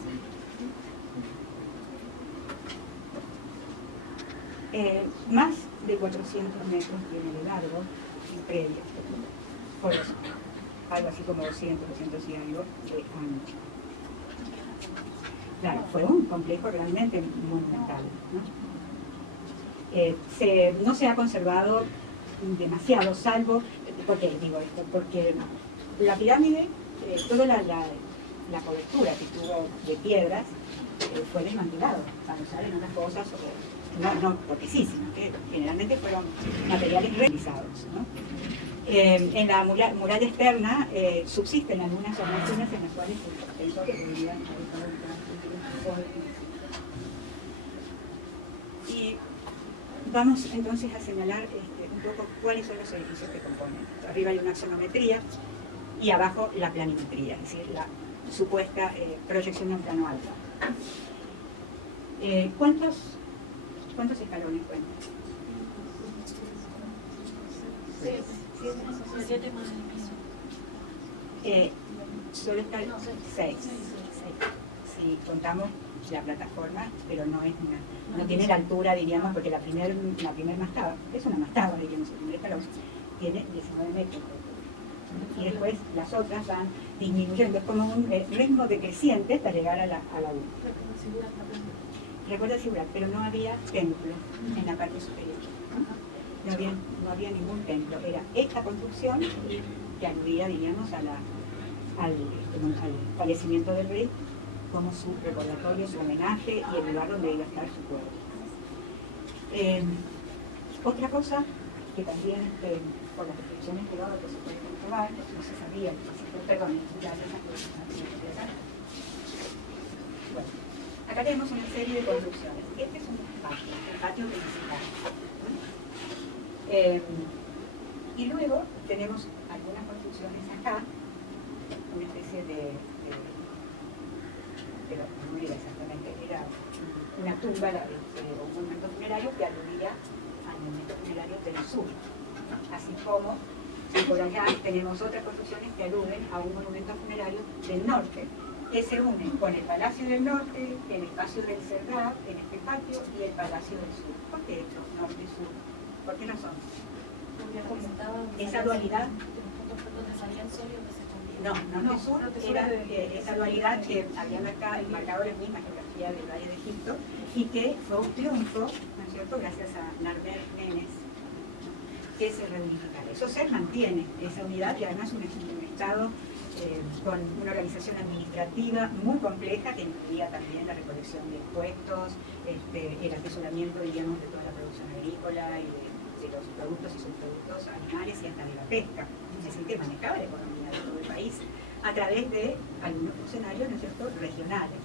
más de 400 metros tiene de largo y predio, por eso, algo así como 200 y algo de ancho. Claro, fue un complejo realmente monumental, ¿no? No se ha conservado demasiado, salvo, ¿por qué digo esto? Porque la pirámide, toda la cobertura que tuvo de piedras fue desmantelado para usar en unas cosas, no porque sí, sino que generalmente fueron materiales realizados, ¿no? En la muralla externa subsisten algunas formaciones en las cuales se pensó que podrían haber. Y vamos entonces a señalar un poco cuáles son los edificios que componen. Arriba hay una axonometría y abajo la planimetría, es decir, la supuesta proyección de un plano alfa. ¿Cuántos escalones cuentan? 7 más el piso. Solo está 6. Si contamos la plataforma, pero no es no tiene la altura, diríamos, porque la primer mastaba, es una mastaba, diríamos, el primer escalón, tiene 19 metros. Y después las otras van disminuyendo, es como un ritmo decreciente hasta llegar a la 1. Recuerda figurar, pero no había templo en la parte superior. No había ningún templo, era esta construcción que aludía, diríamos, al fallecimiento del rey como su recordatorio, su homenaje y el lugar donde iba a estar su cuerpo. Otra cosa que también por las descripciones que luego se puede comprobar, no se sabía, perdón, ya bueno, acá tenemos una serie de construcciones. Este es un patio, el patio principal. Y luego tenemos algunas construcciones acá, una especie pero no era exactamente, era una tumba o un monumento funerario que aludía al monumento funerario del sur. Así como por allá tenemos otras construcciones que aluden a un monumento funerario del norte, que se unen con el Palacio del Norte, el espacio del Cerdá, en este patio, y el Palacio del Sur. ¿Por qué esto, norte y sur? ¿Por qué razón? Esa dualidad. No, sur era esa dualidad que había marcado la misma geografía del Valle de Egipto y que fue un triunfo, ¿no es cierto?, gracias a Narmer Menes, que se reunificara. Eso se mantiene, esa unidad, y además un Estado con una organización administrativa muy compleja que incluía también la recolección de impuestos, el asesoramiento, digamos, de toda la producción agrícola y de los productos y subproductos animales y hasta de la pesca. Es decir, que manejaba la economía de todo el país a través de algunos funcionarios, ¿no es cierto?, regionales.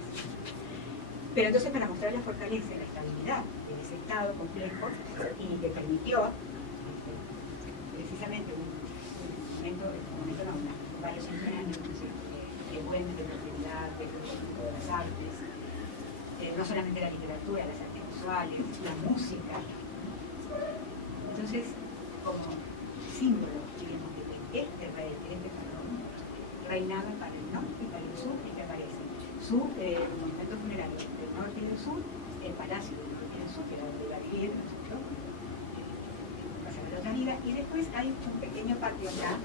Pero entonces, para mostrar la fortaleza y la estabilidad de ese Estado complejo y que permitió precisamente varios centenarios de buenas, de prosperidad, de crecimiento de las artes, no solamente la literatura, las artes visuales, la música. Entonces, como símbolo, digamos, de este rey, de este faraón, reinaba para el norte y para el sur, y que aparece su monumento funerario del norte y del sur, el palacio del norte y del sur, que era donde iba a vivir, pasar la otra vida, y después hay un pequeño patio acá,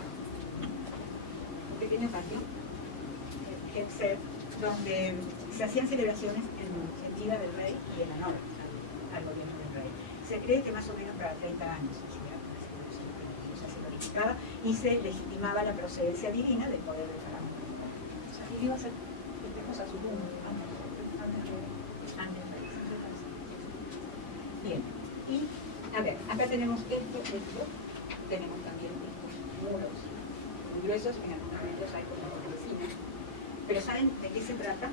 donde se hacían celebraciones en sentido del rey y en honor al gobierno del rey. Se cree que más o menos cada 30 años se hacía una celebración religiosa, se verificaba y se legitimaba la procedencia divina del poder del faraón. O sea, y iba a ser cosa su tumba antes de Bien, y a ver, acá tenemos esto, tenemos también estos muros muy gruesos, en algunos momentos hay como vecinas. Pero ¿saben de qué se trata?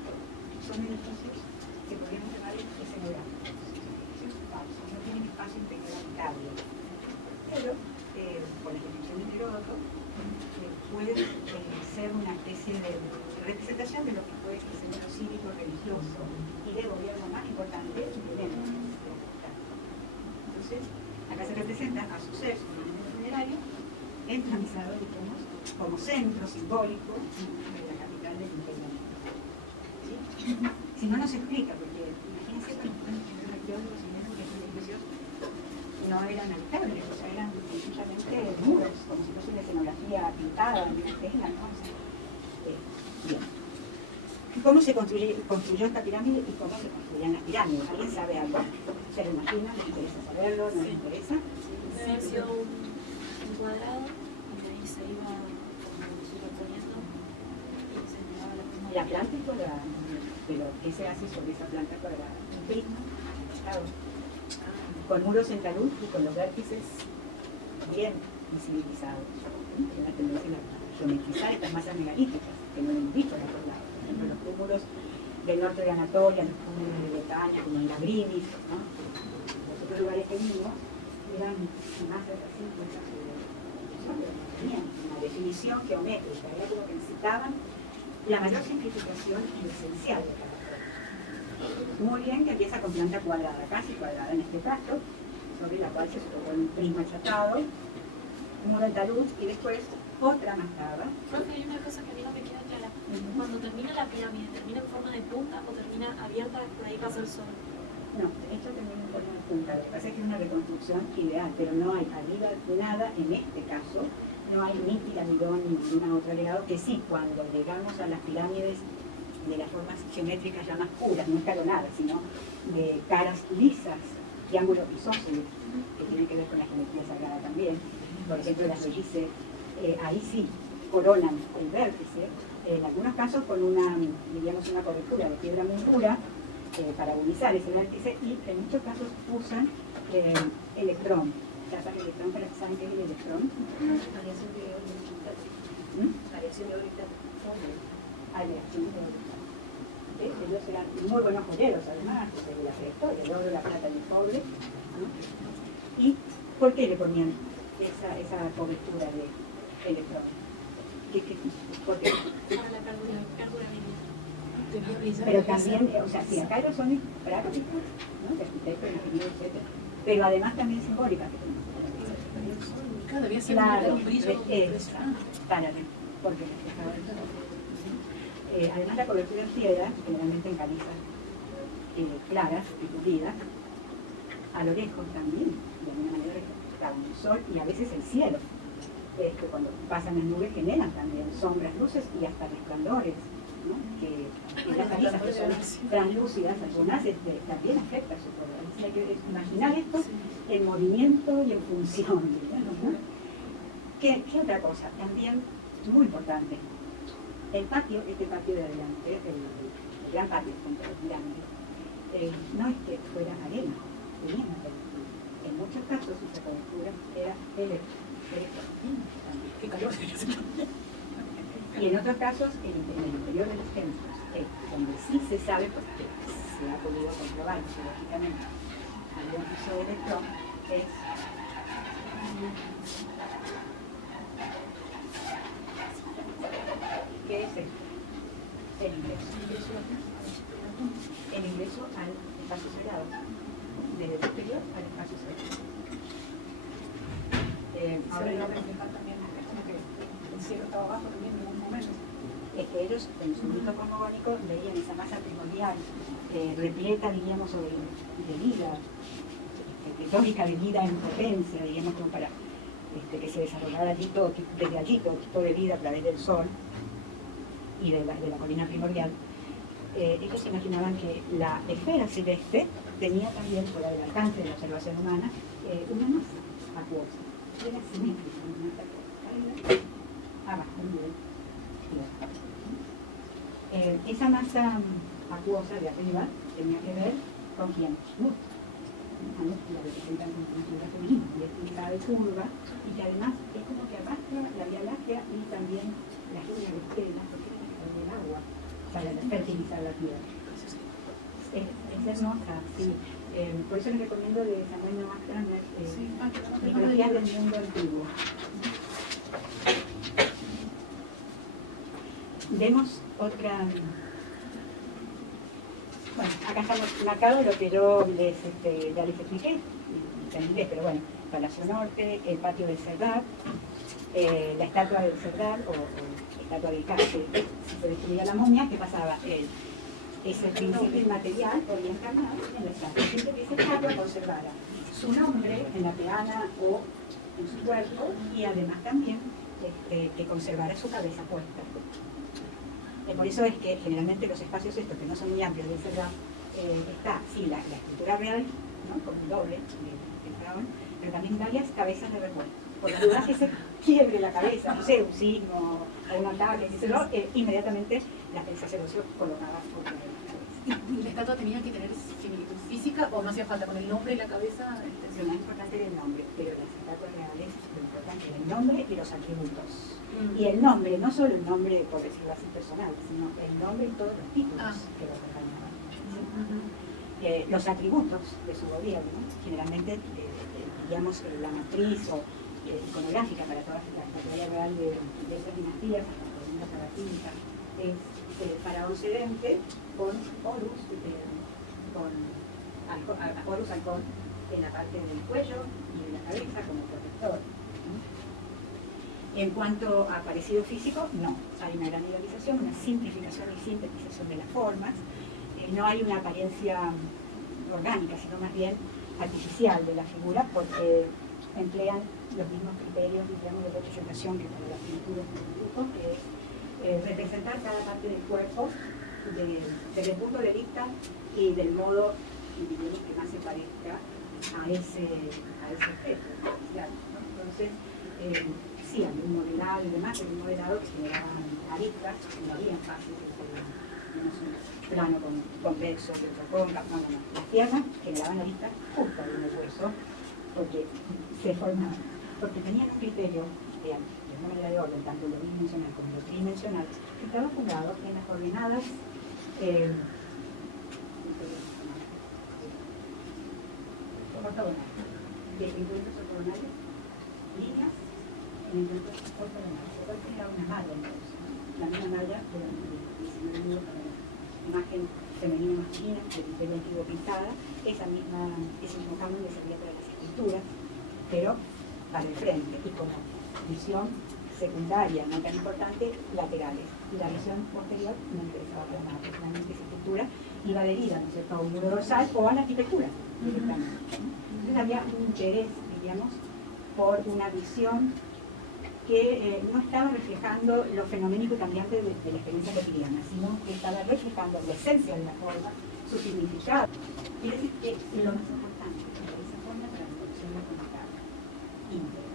Son edificios que podríamos llamar escenográficos. No tienen espacio integral cable. Pero, por la descripción de Heródoto, pueden ser una especie de representación de lo que fue el centro cívico, religioso y de gobierno más importante que tenemos. Entonces, acá se representa a Sucés, un monumento funerario, entramizado, digamos, como centro simbólico de la capital del imperio. ¿Sí? Si no, no se explica, porque imagínense que los arqueólogos y los edificios no eran habitables, o sea, eran sencillamente muros, como si fuese una escenografía pintada en una tela, ¿no? Bien. ¿Cómo se construyó esta pirámide y cómo se construían las pirámides? ¿Alguien sabe algo? ¿Se lo imagina? ¿Les interesa saberlo? ¿No les interesa? Debe haber sido un cuadrado y de ahí se iba superponiendo y se llevaba la forma. La planta es cuadrada, pero ¿qué se hace sobre esa planta cuadrada? Un prisma, con muros en talud y con los vértices bien visibilizados. Hay una tendencia a geometrizar estas masas megalíticas, que no lo hemos visto en otros lados. Por ejemplo, los túmulos del norte de Anatolia, los túmulos de Bretaña, como en la Brinis, ¿no? Los otros lugares que vimos eran masas así, tenían una definición geométrica, era como que necesitaban la mayor simplificación y lo esencial de cada cosa. Muy bien, que empieza con planta cuadrada, casi cuadrada en este caso, sobre la cual se colocó un prisma achatado, un muro de talud y después otra mascada. Profe, hay una cosa que a mí no me queda clara. Cuando termina la pirámide, ¿termina en forma de punta o termina abierta por ahí pasa el sol? No, esto termina en forma de punta. Lo que pasa es que es una reconstrucción ideal, pero no hay arriba de nada, en este caso, no hay ni piramidón ni ninguna otra agregado, que sí, cuando llegamos a las pirámides de las formas geométricas ya más puras, no escalonadas, sino de caras lisas, triángulos isósceles, que tienen que ver con la geometría sagrada también, por ejemplo las rollices, ahí sí coronan el vértice, en algunos casos con una, diríamos, una cobertura de piedra muy dura para unizar ese vértice, y en muchos casos usan electrón. Tapa el electrón, para que saben qué es el electrón. Variación de orbital. Variación de orbital. Aleación de orbital. Ellos eran muy buenos joyeros, además, de la prehistoria, el oro, la plata y el cobre, ¿no? ¿Y por qué le ponían esa cobertura de electrón? ¿Por qué? Para la carburabilidad. Pero también, o sea, sí, acá son prácticas, ¿no? De arquitectos, ingenieros, etc. Pero además también simbólicas. Claro, debía ser Claro, un brillo impresionante. porque además la cobertura en piedra, generalmente en calizas claras y pulidas, a lo lejos también, de alguna manera, está el sol y a veces el cielo. Cuando pasan las nubes generan también sombras, luces y hasta resplandores, ¿no? Que las calizas que son translúcidas, algunas también afectan su color. Así hay que imaginar esto en movimiento y en función, digamos, ¿no? ¿Qué otra cosa? También muy importante. El patio, este patio de adelante, el gran patio junto al grande, no es que fuera arena, tenía una cobertura. En muchos casos esa cobertura era electro. Qué calor. Y en otros casos, en el interior de los templos, donde sí se sabe, porque se ha podido comprobar lógicamente algún uso de electrón, es ¿qué es esto? El ingreso. El ingreso al espacio sagrado, desde el exterior al espacio sagrado. Ahora lo reflejar también, es como que el cielo estaba abajo también en algún momento. Es que ellos, en su mito cosmogónico, veían esa masa primordial repleta, diríamos, de vida, retórica de vida en potencia, diríamos, como para que se desarrollara allí todo, desde allí todo tipo de vida a través del sol y de la colina primordial. Ellos imaginaban que la esfera celeste tenía también, fuera del alcance de la observación humana, una masa acuosa. Era simétrica, una masa acuosa. Abajo, un nivel. Esa masa acuosa de arriba tenía que ver con quién. La representan con figura femenina, y es ubicada de curva, y que además es como que arrastra la Vía Láctea y también la lluvia de estrellas, porque es el agua para fertilizar la tierra. Es hermosa, sí. Por eso les recomiendo de Samuel Noah Kramer, Mitologías del Mundo Antiguo. Vemos otra. Bueno, acá estamos marcado lo que yo ya les expliqué, en inglés, pero bueno, Palacio Norte, el patio del Cerdal, la estatua del Cerdal o estatua del Cárcel. Si se destruía la momia, ¿qué pasaba? Ese principio inmaterial podía encarnar en la estatua. Siempre que esa estatua conservara su nombre en la peana o en su cuerpo, y además también que conservara su cabeza puesta. Por eso es que generalmente los espacios estos, que no son muy amplios del Cerdal, está, sí, la estructura real, ¿no? Con un doble del faraón, pero también varias cabezas de recuerdo. Por la duda que se quiebre la cabeza, no sé, un signo o una tabla, inmediatamente el sacerdocio colocaba otra vez la cabeza. ¿Y la estatua tenía que tener similitud física o no hacía falta con el nombre y la cabeza? Lo más importante era el nombre, pero las estatuas reales, lo importante era el nombre y los atributos. Y el nombre, no solo el nombre, por decirlo así, personal, sino el nombre y todos los títulos que lo acompañaban. ¿Sí? Los atributos de su gobierno, generalmente, digamos, la matriz o iconográfica para toda la teoría real de esas dinastías, la sabatina, es el faraón sedente con Horus, Horus halcón en la parte del cuello y de la cabeza como protector. En cuanto a parecido físico, no. Hay una gran idealización, una simplificación y sintetización de las formas. No hay una apariencia orgánica, sino más bien artificial de la figura, porque emplean los mismos criterios, digamos, de representación que para la pintura de dibujo, que es representar cada parte del cuerpo desde el punto de vista y del modo, digamos, que más se parezca a ese objeto, ¿no? Entonces, sí, hacían un modelado y demás, pero un modelado que generaban aristas, no había fácil, digamos, un plano convexo y otro cóncavo, no. Las piernas generaban aristas justo en el hueso, porque se formaban, porque tenían un criterio de una manera de orden, tanto lo bidimensional como lo tridimensional, que estaba fundado en las coordenadas ortogonales, de encuentros ortogonales, líneas en encuentros ortogonales, lo cual genera una malla entonces, la misma malla de la imagen femenina masculina, del imperio antiguo pintada, ese mismo canon le servía para las esculturas, pero para el frente y como visión secundaria, no tan importante, laterales. Y la visión posterior no interesaba para nada, finalmente esa estructura iba adherida, ¿no es cierto?, a un muro dorsal o a la arquitectura directamente. Entonces había un interés, diríamos, por una visión que no estaba reflejando lo fenoménico y cambiante de la experiencia cotidiana, sino que estaba reflejando la esencia de la forma, su significado. Quiere decir que lo más importante de esa forma de transformación la conectaba, íntegra,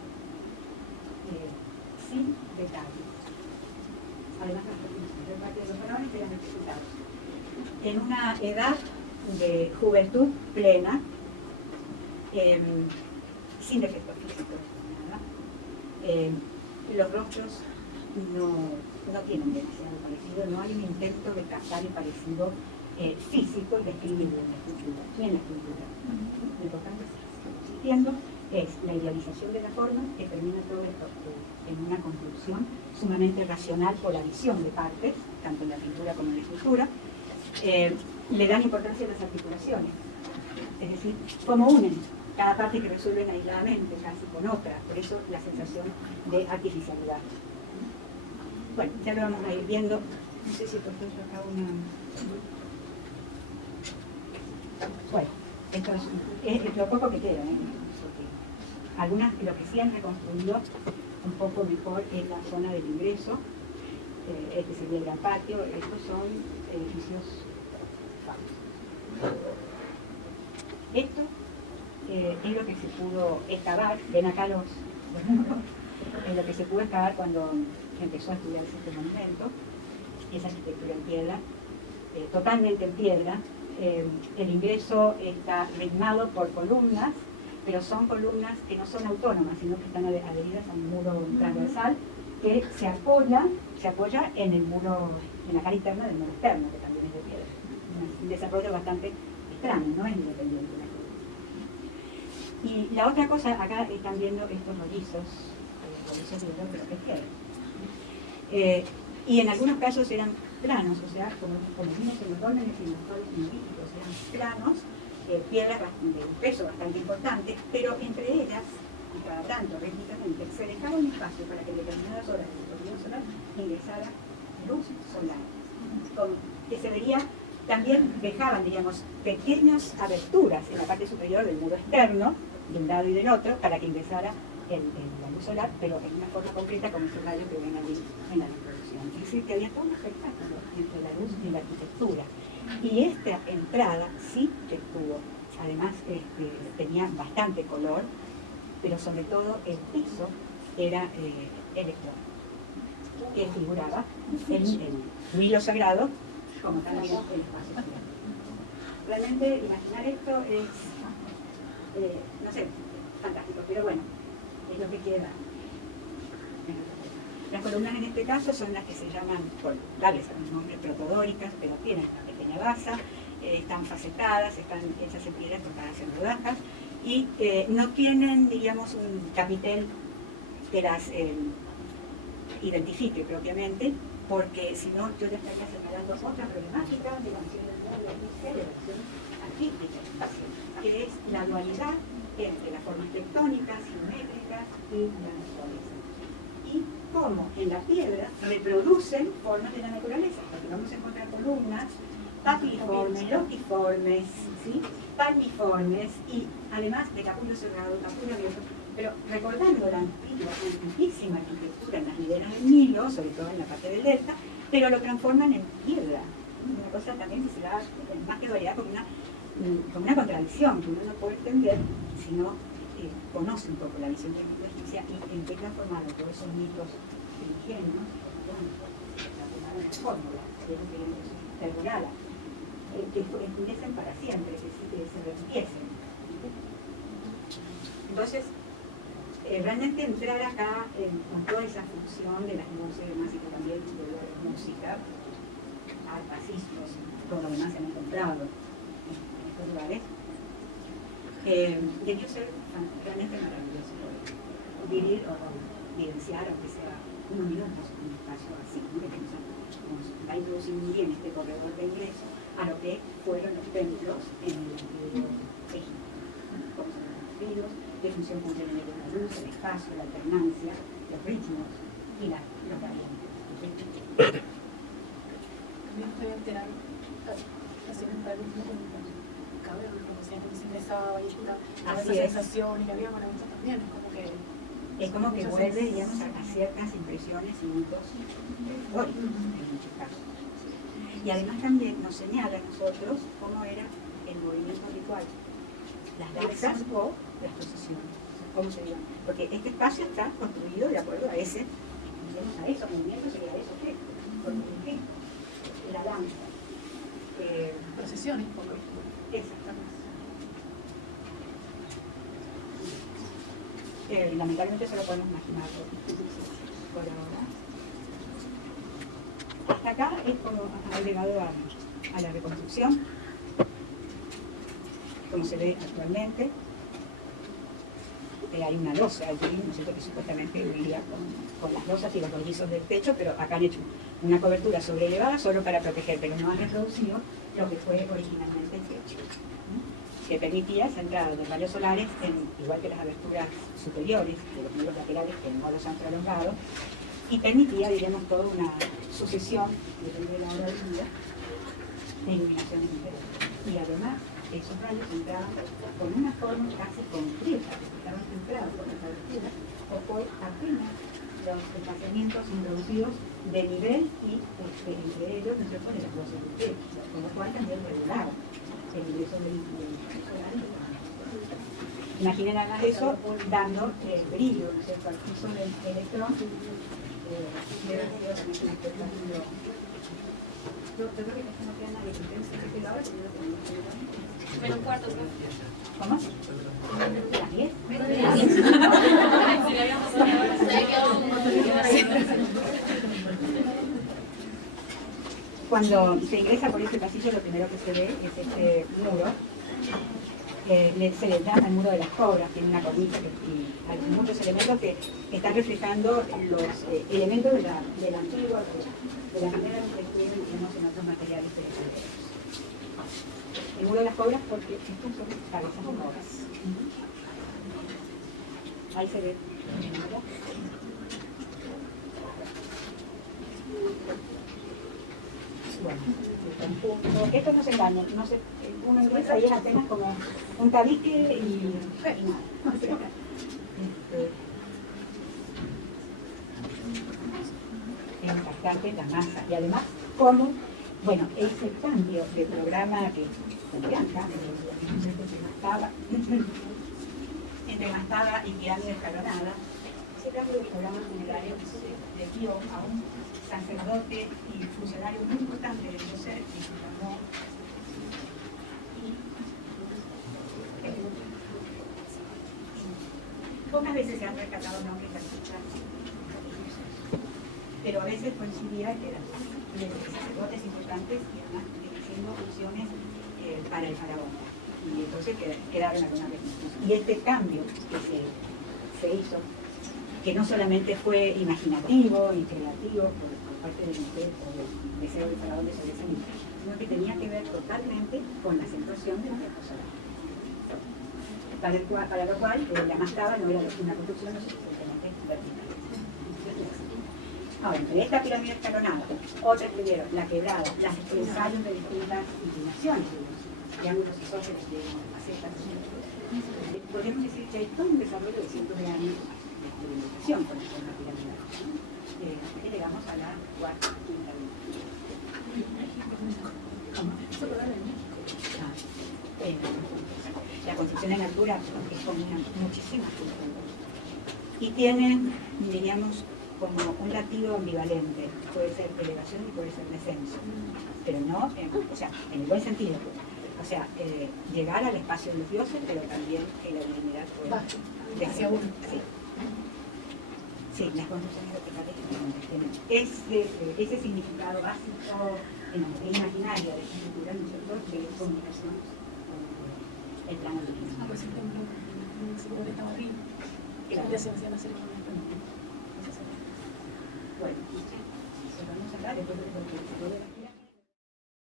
sin detalles. Además, la parte de los varones eran ejecutados. En una edad de juventud plena, sin defectos físicos, nada. Los rostros no tienen demasiado parecido, no hay un intento de captar el parecido físico y describirlo en la escultura, ni en la escultura. Lo importante existiendo es la idealización de la forma que termina todo esto en una conclusión sumamente racional por la visión de partes, tanto en la pintura como en la escultura. Le dan importancia a las articulaciones, es decir, cómo unen cada parte que resuelven aisladamente, casi con otra, por eso la sensación de artificialidad. Bueno, ya lo vamos a ir viendo. No sé si he puesto acá una... Bueno, esto es lo poco que queda, porque algunas, lo que sí han reconstruido un poco mejor es la zona del ingreso, este sería el gran patio, estos son edificios falsos. Esto es lo que se pudo excavar, ven acá los muros, es lo que se pudo excavar cuando empezó a estudiarse este monumento, esa arquitectura en piedra, totalmente en piedra. El ingreso está ritmado por columnas, pero son columnas que no son autónomas, sino que están adheridas a un muro transversal que se apoya en el muro, en la cara interna del muro externo, que también es de piedra. Un desarrollo bastante extraño, no es independiente la columna. Y la otra cosa, acá están viendo estos rollizos de oro, pero que es piedra. Y en algunos casos eran planos, o sea, como vimos en los dólmenes y en los palos neolíticos, eran planos, piedras de un peso bastante importante, pero entre ellas, y cada tanto, rítmicamente, se dejaba un espacio para que en determinadas horas del corrido solar ingresara luz solar, que se vería, también dejaban, digamos, pequeñas aberturas en la parte superior del muro externo, de un lado y del otro, para que ingresara la luz solar, pero en una forma concreta, como esos rayos que ven allí en la reproducción. Es decir, que había todo un espectáculo entre la luz y la arquitectura. Y esta entrada sí que tuvo, además tenía bastante color, pero sobre todo el piso era electrónico, que figuraba el hilo sagrado como también el espacio sagrado. Realmente imaginar esto es, no sé, fantástico, pero bueno, es lo que queda. Las columnas en este caso son las que se llaman, por darles el nombre, protodóricas, pero tienen una pequeña basa, están facetadas, están hechas en piedras cortadas en rodajas y no tienen, digamos, un capitel que las identifique propiamente, porque si no yo ya estaría señalando otra problemática de la visión artística, que es la dualidad entre las formas tectónicas, simétricas y la naturaleza. Y cómo en la piedra reproducen formas de la naturaleza, porque vamos a encontrar columnas papiformes, lotiformes, ¿sí?, palmiformes y además de capullo cerrado, capullo abierto, pero recordando la antiquísima arquitectura en las riberas del Nilo, sobre todo en la parte del delta, pero lo transforman en piedra. Una cosa también que se da más que dualidad como una contradicción que uno no puede entender si no conoce un poco la visión de la injusticia y en qué transformaron todos esos mitos ingenuos, transformaron en fórmula, perdurada, que estuviesen para siempre, que se repitiesen. Entonces, realmente entrar acá con toda esa función de las voces y demás, y que también de la música, arpacismos, todo lo demás se han encontrado en estos lugares, debió ser realmente maravilloso vivir o vivenciar, aunque sea unos minutos, un espacio así, que nos va a introducir muy bien este corredor de ingreso a lo que fueron los templos en el antiguo Egipto, cómo se han construido, qué función cumplen en la luz, el espacio, la alternancia, los ritmos y los variantes. También estoy alterando, hacer un ritmo con el cabello, como siempre se ingresaba y esa sensación, y había momentos también, es como que vuelve, digamos, a ciertas impresiones y mitos históricos en muchos casos. Y además también nos señala a nosotros cómo era el movimiento ritual, las danzas o las procesiones, cómo se llama. Porque este espacio está construido de acuerdo a ese, digamos, a esos movimientos y a esos gestos, porque el gesto, la danza, procesiones, exactamente. Lamentablemente solo podemos imaginar por ahora. Hasta acá es como ha llegado a la reconstrucción, como se ve actualmente. Hay una losa allí, ¿no es cierto?, que supuestamente vivía con las losas y los rollizos del techo, pero acá han hecho una cobertura sobrelevada solo para proteger, pero no han reproducido lo que fue originalmente el techo, que permitía esa entrada de rayos solares, igual que las aberturas superiores de los muros laterales que no los han prolongado, y permitía, diríamos, toda una sucesión, depende de la hora del día, de iluminaciones diferentes. Y además, esos rayos entraban con una forma casi concreta, estaban filtrados por las aberturas, o por apenas los espaciamientos introducidos de nivel y entre ellos, no sé, de las losas del techo, con lo cual también regulaba el ingreso del solar. Imaginen además eso dando brillo, ¿no es cierto?, al piso del electrón. Debe haber sido también un espectáculo. Yo creo que no queda nadie que piense que ahora Menos cuarto, creo. ¿Cómo? ¿Las 10? Cuando se ingresa por este pasillo, lo primero que se ve es este muro. Se le llama el muro de las cobras, tiene una cornisa y hay muchos elementos que están reflejando los elementos de la antigua, de la manera en que escribimos en otros materiales perecederos. El muro de las cobras porque estos son cabezas de cobras. Ahí se ve. Bueno, estos no se engañan, no se, uno ingresa y es apenas como un tabique y nada. Es impactante la masa y además como, bueno, ese cambio de programa que entre mastada y pirámide escalonada, ese cambio de programa funerario que se le dio a un sacerdote y funcionario muy importante del ser que se llamó pocas veces se han rescatado nombres de artistas, pero a veces coincidía que eran sacerdotes importantes y además ejerciendo funciones para el faraón, y entonces quedaron algunas reconstrucciones. Y este cambio que se hizo, que no solamente fue imaginativo y creativo por parte del deseo del faraón de sobresalir, sino que tenía que ver totalmente con la centración de la tierra solar. Para lo cual la mastaba no era una construcción suficientemente vertical. Ahora, entre esta pirámide escalonada, otras tuvieron la quebrada, las ensayos de distintas inclinaciones, triángulos isósceles de macetas. Podemos decir que hay todo un desarrollo de cientos de años de experimentación con la pirámide. Que llegamos a la cuarta, quinta La construcción en altura es común a muchísimas culturas. Y tiene, diríamos, como un latido ambivalente. Puede ser elevación y puede ser descenso. Pero no, o sea, en el buen sentido. O sea, llegar al espacio de los dioses, pero también que la divinidad pueda hacia uno. Sí. Sí, las construcciones verticales tienen ese significado básico en la imaginaria de la cultura, ¿no es cierto?, de comunicación con el plano divino. Por ejemplo, en ese lugar estaba arriba. Claro. Ya se hacía la ceremonia. Bueno, vamos a hablar después de lo que se puede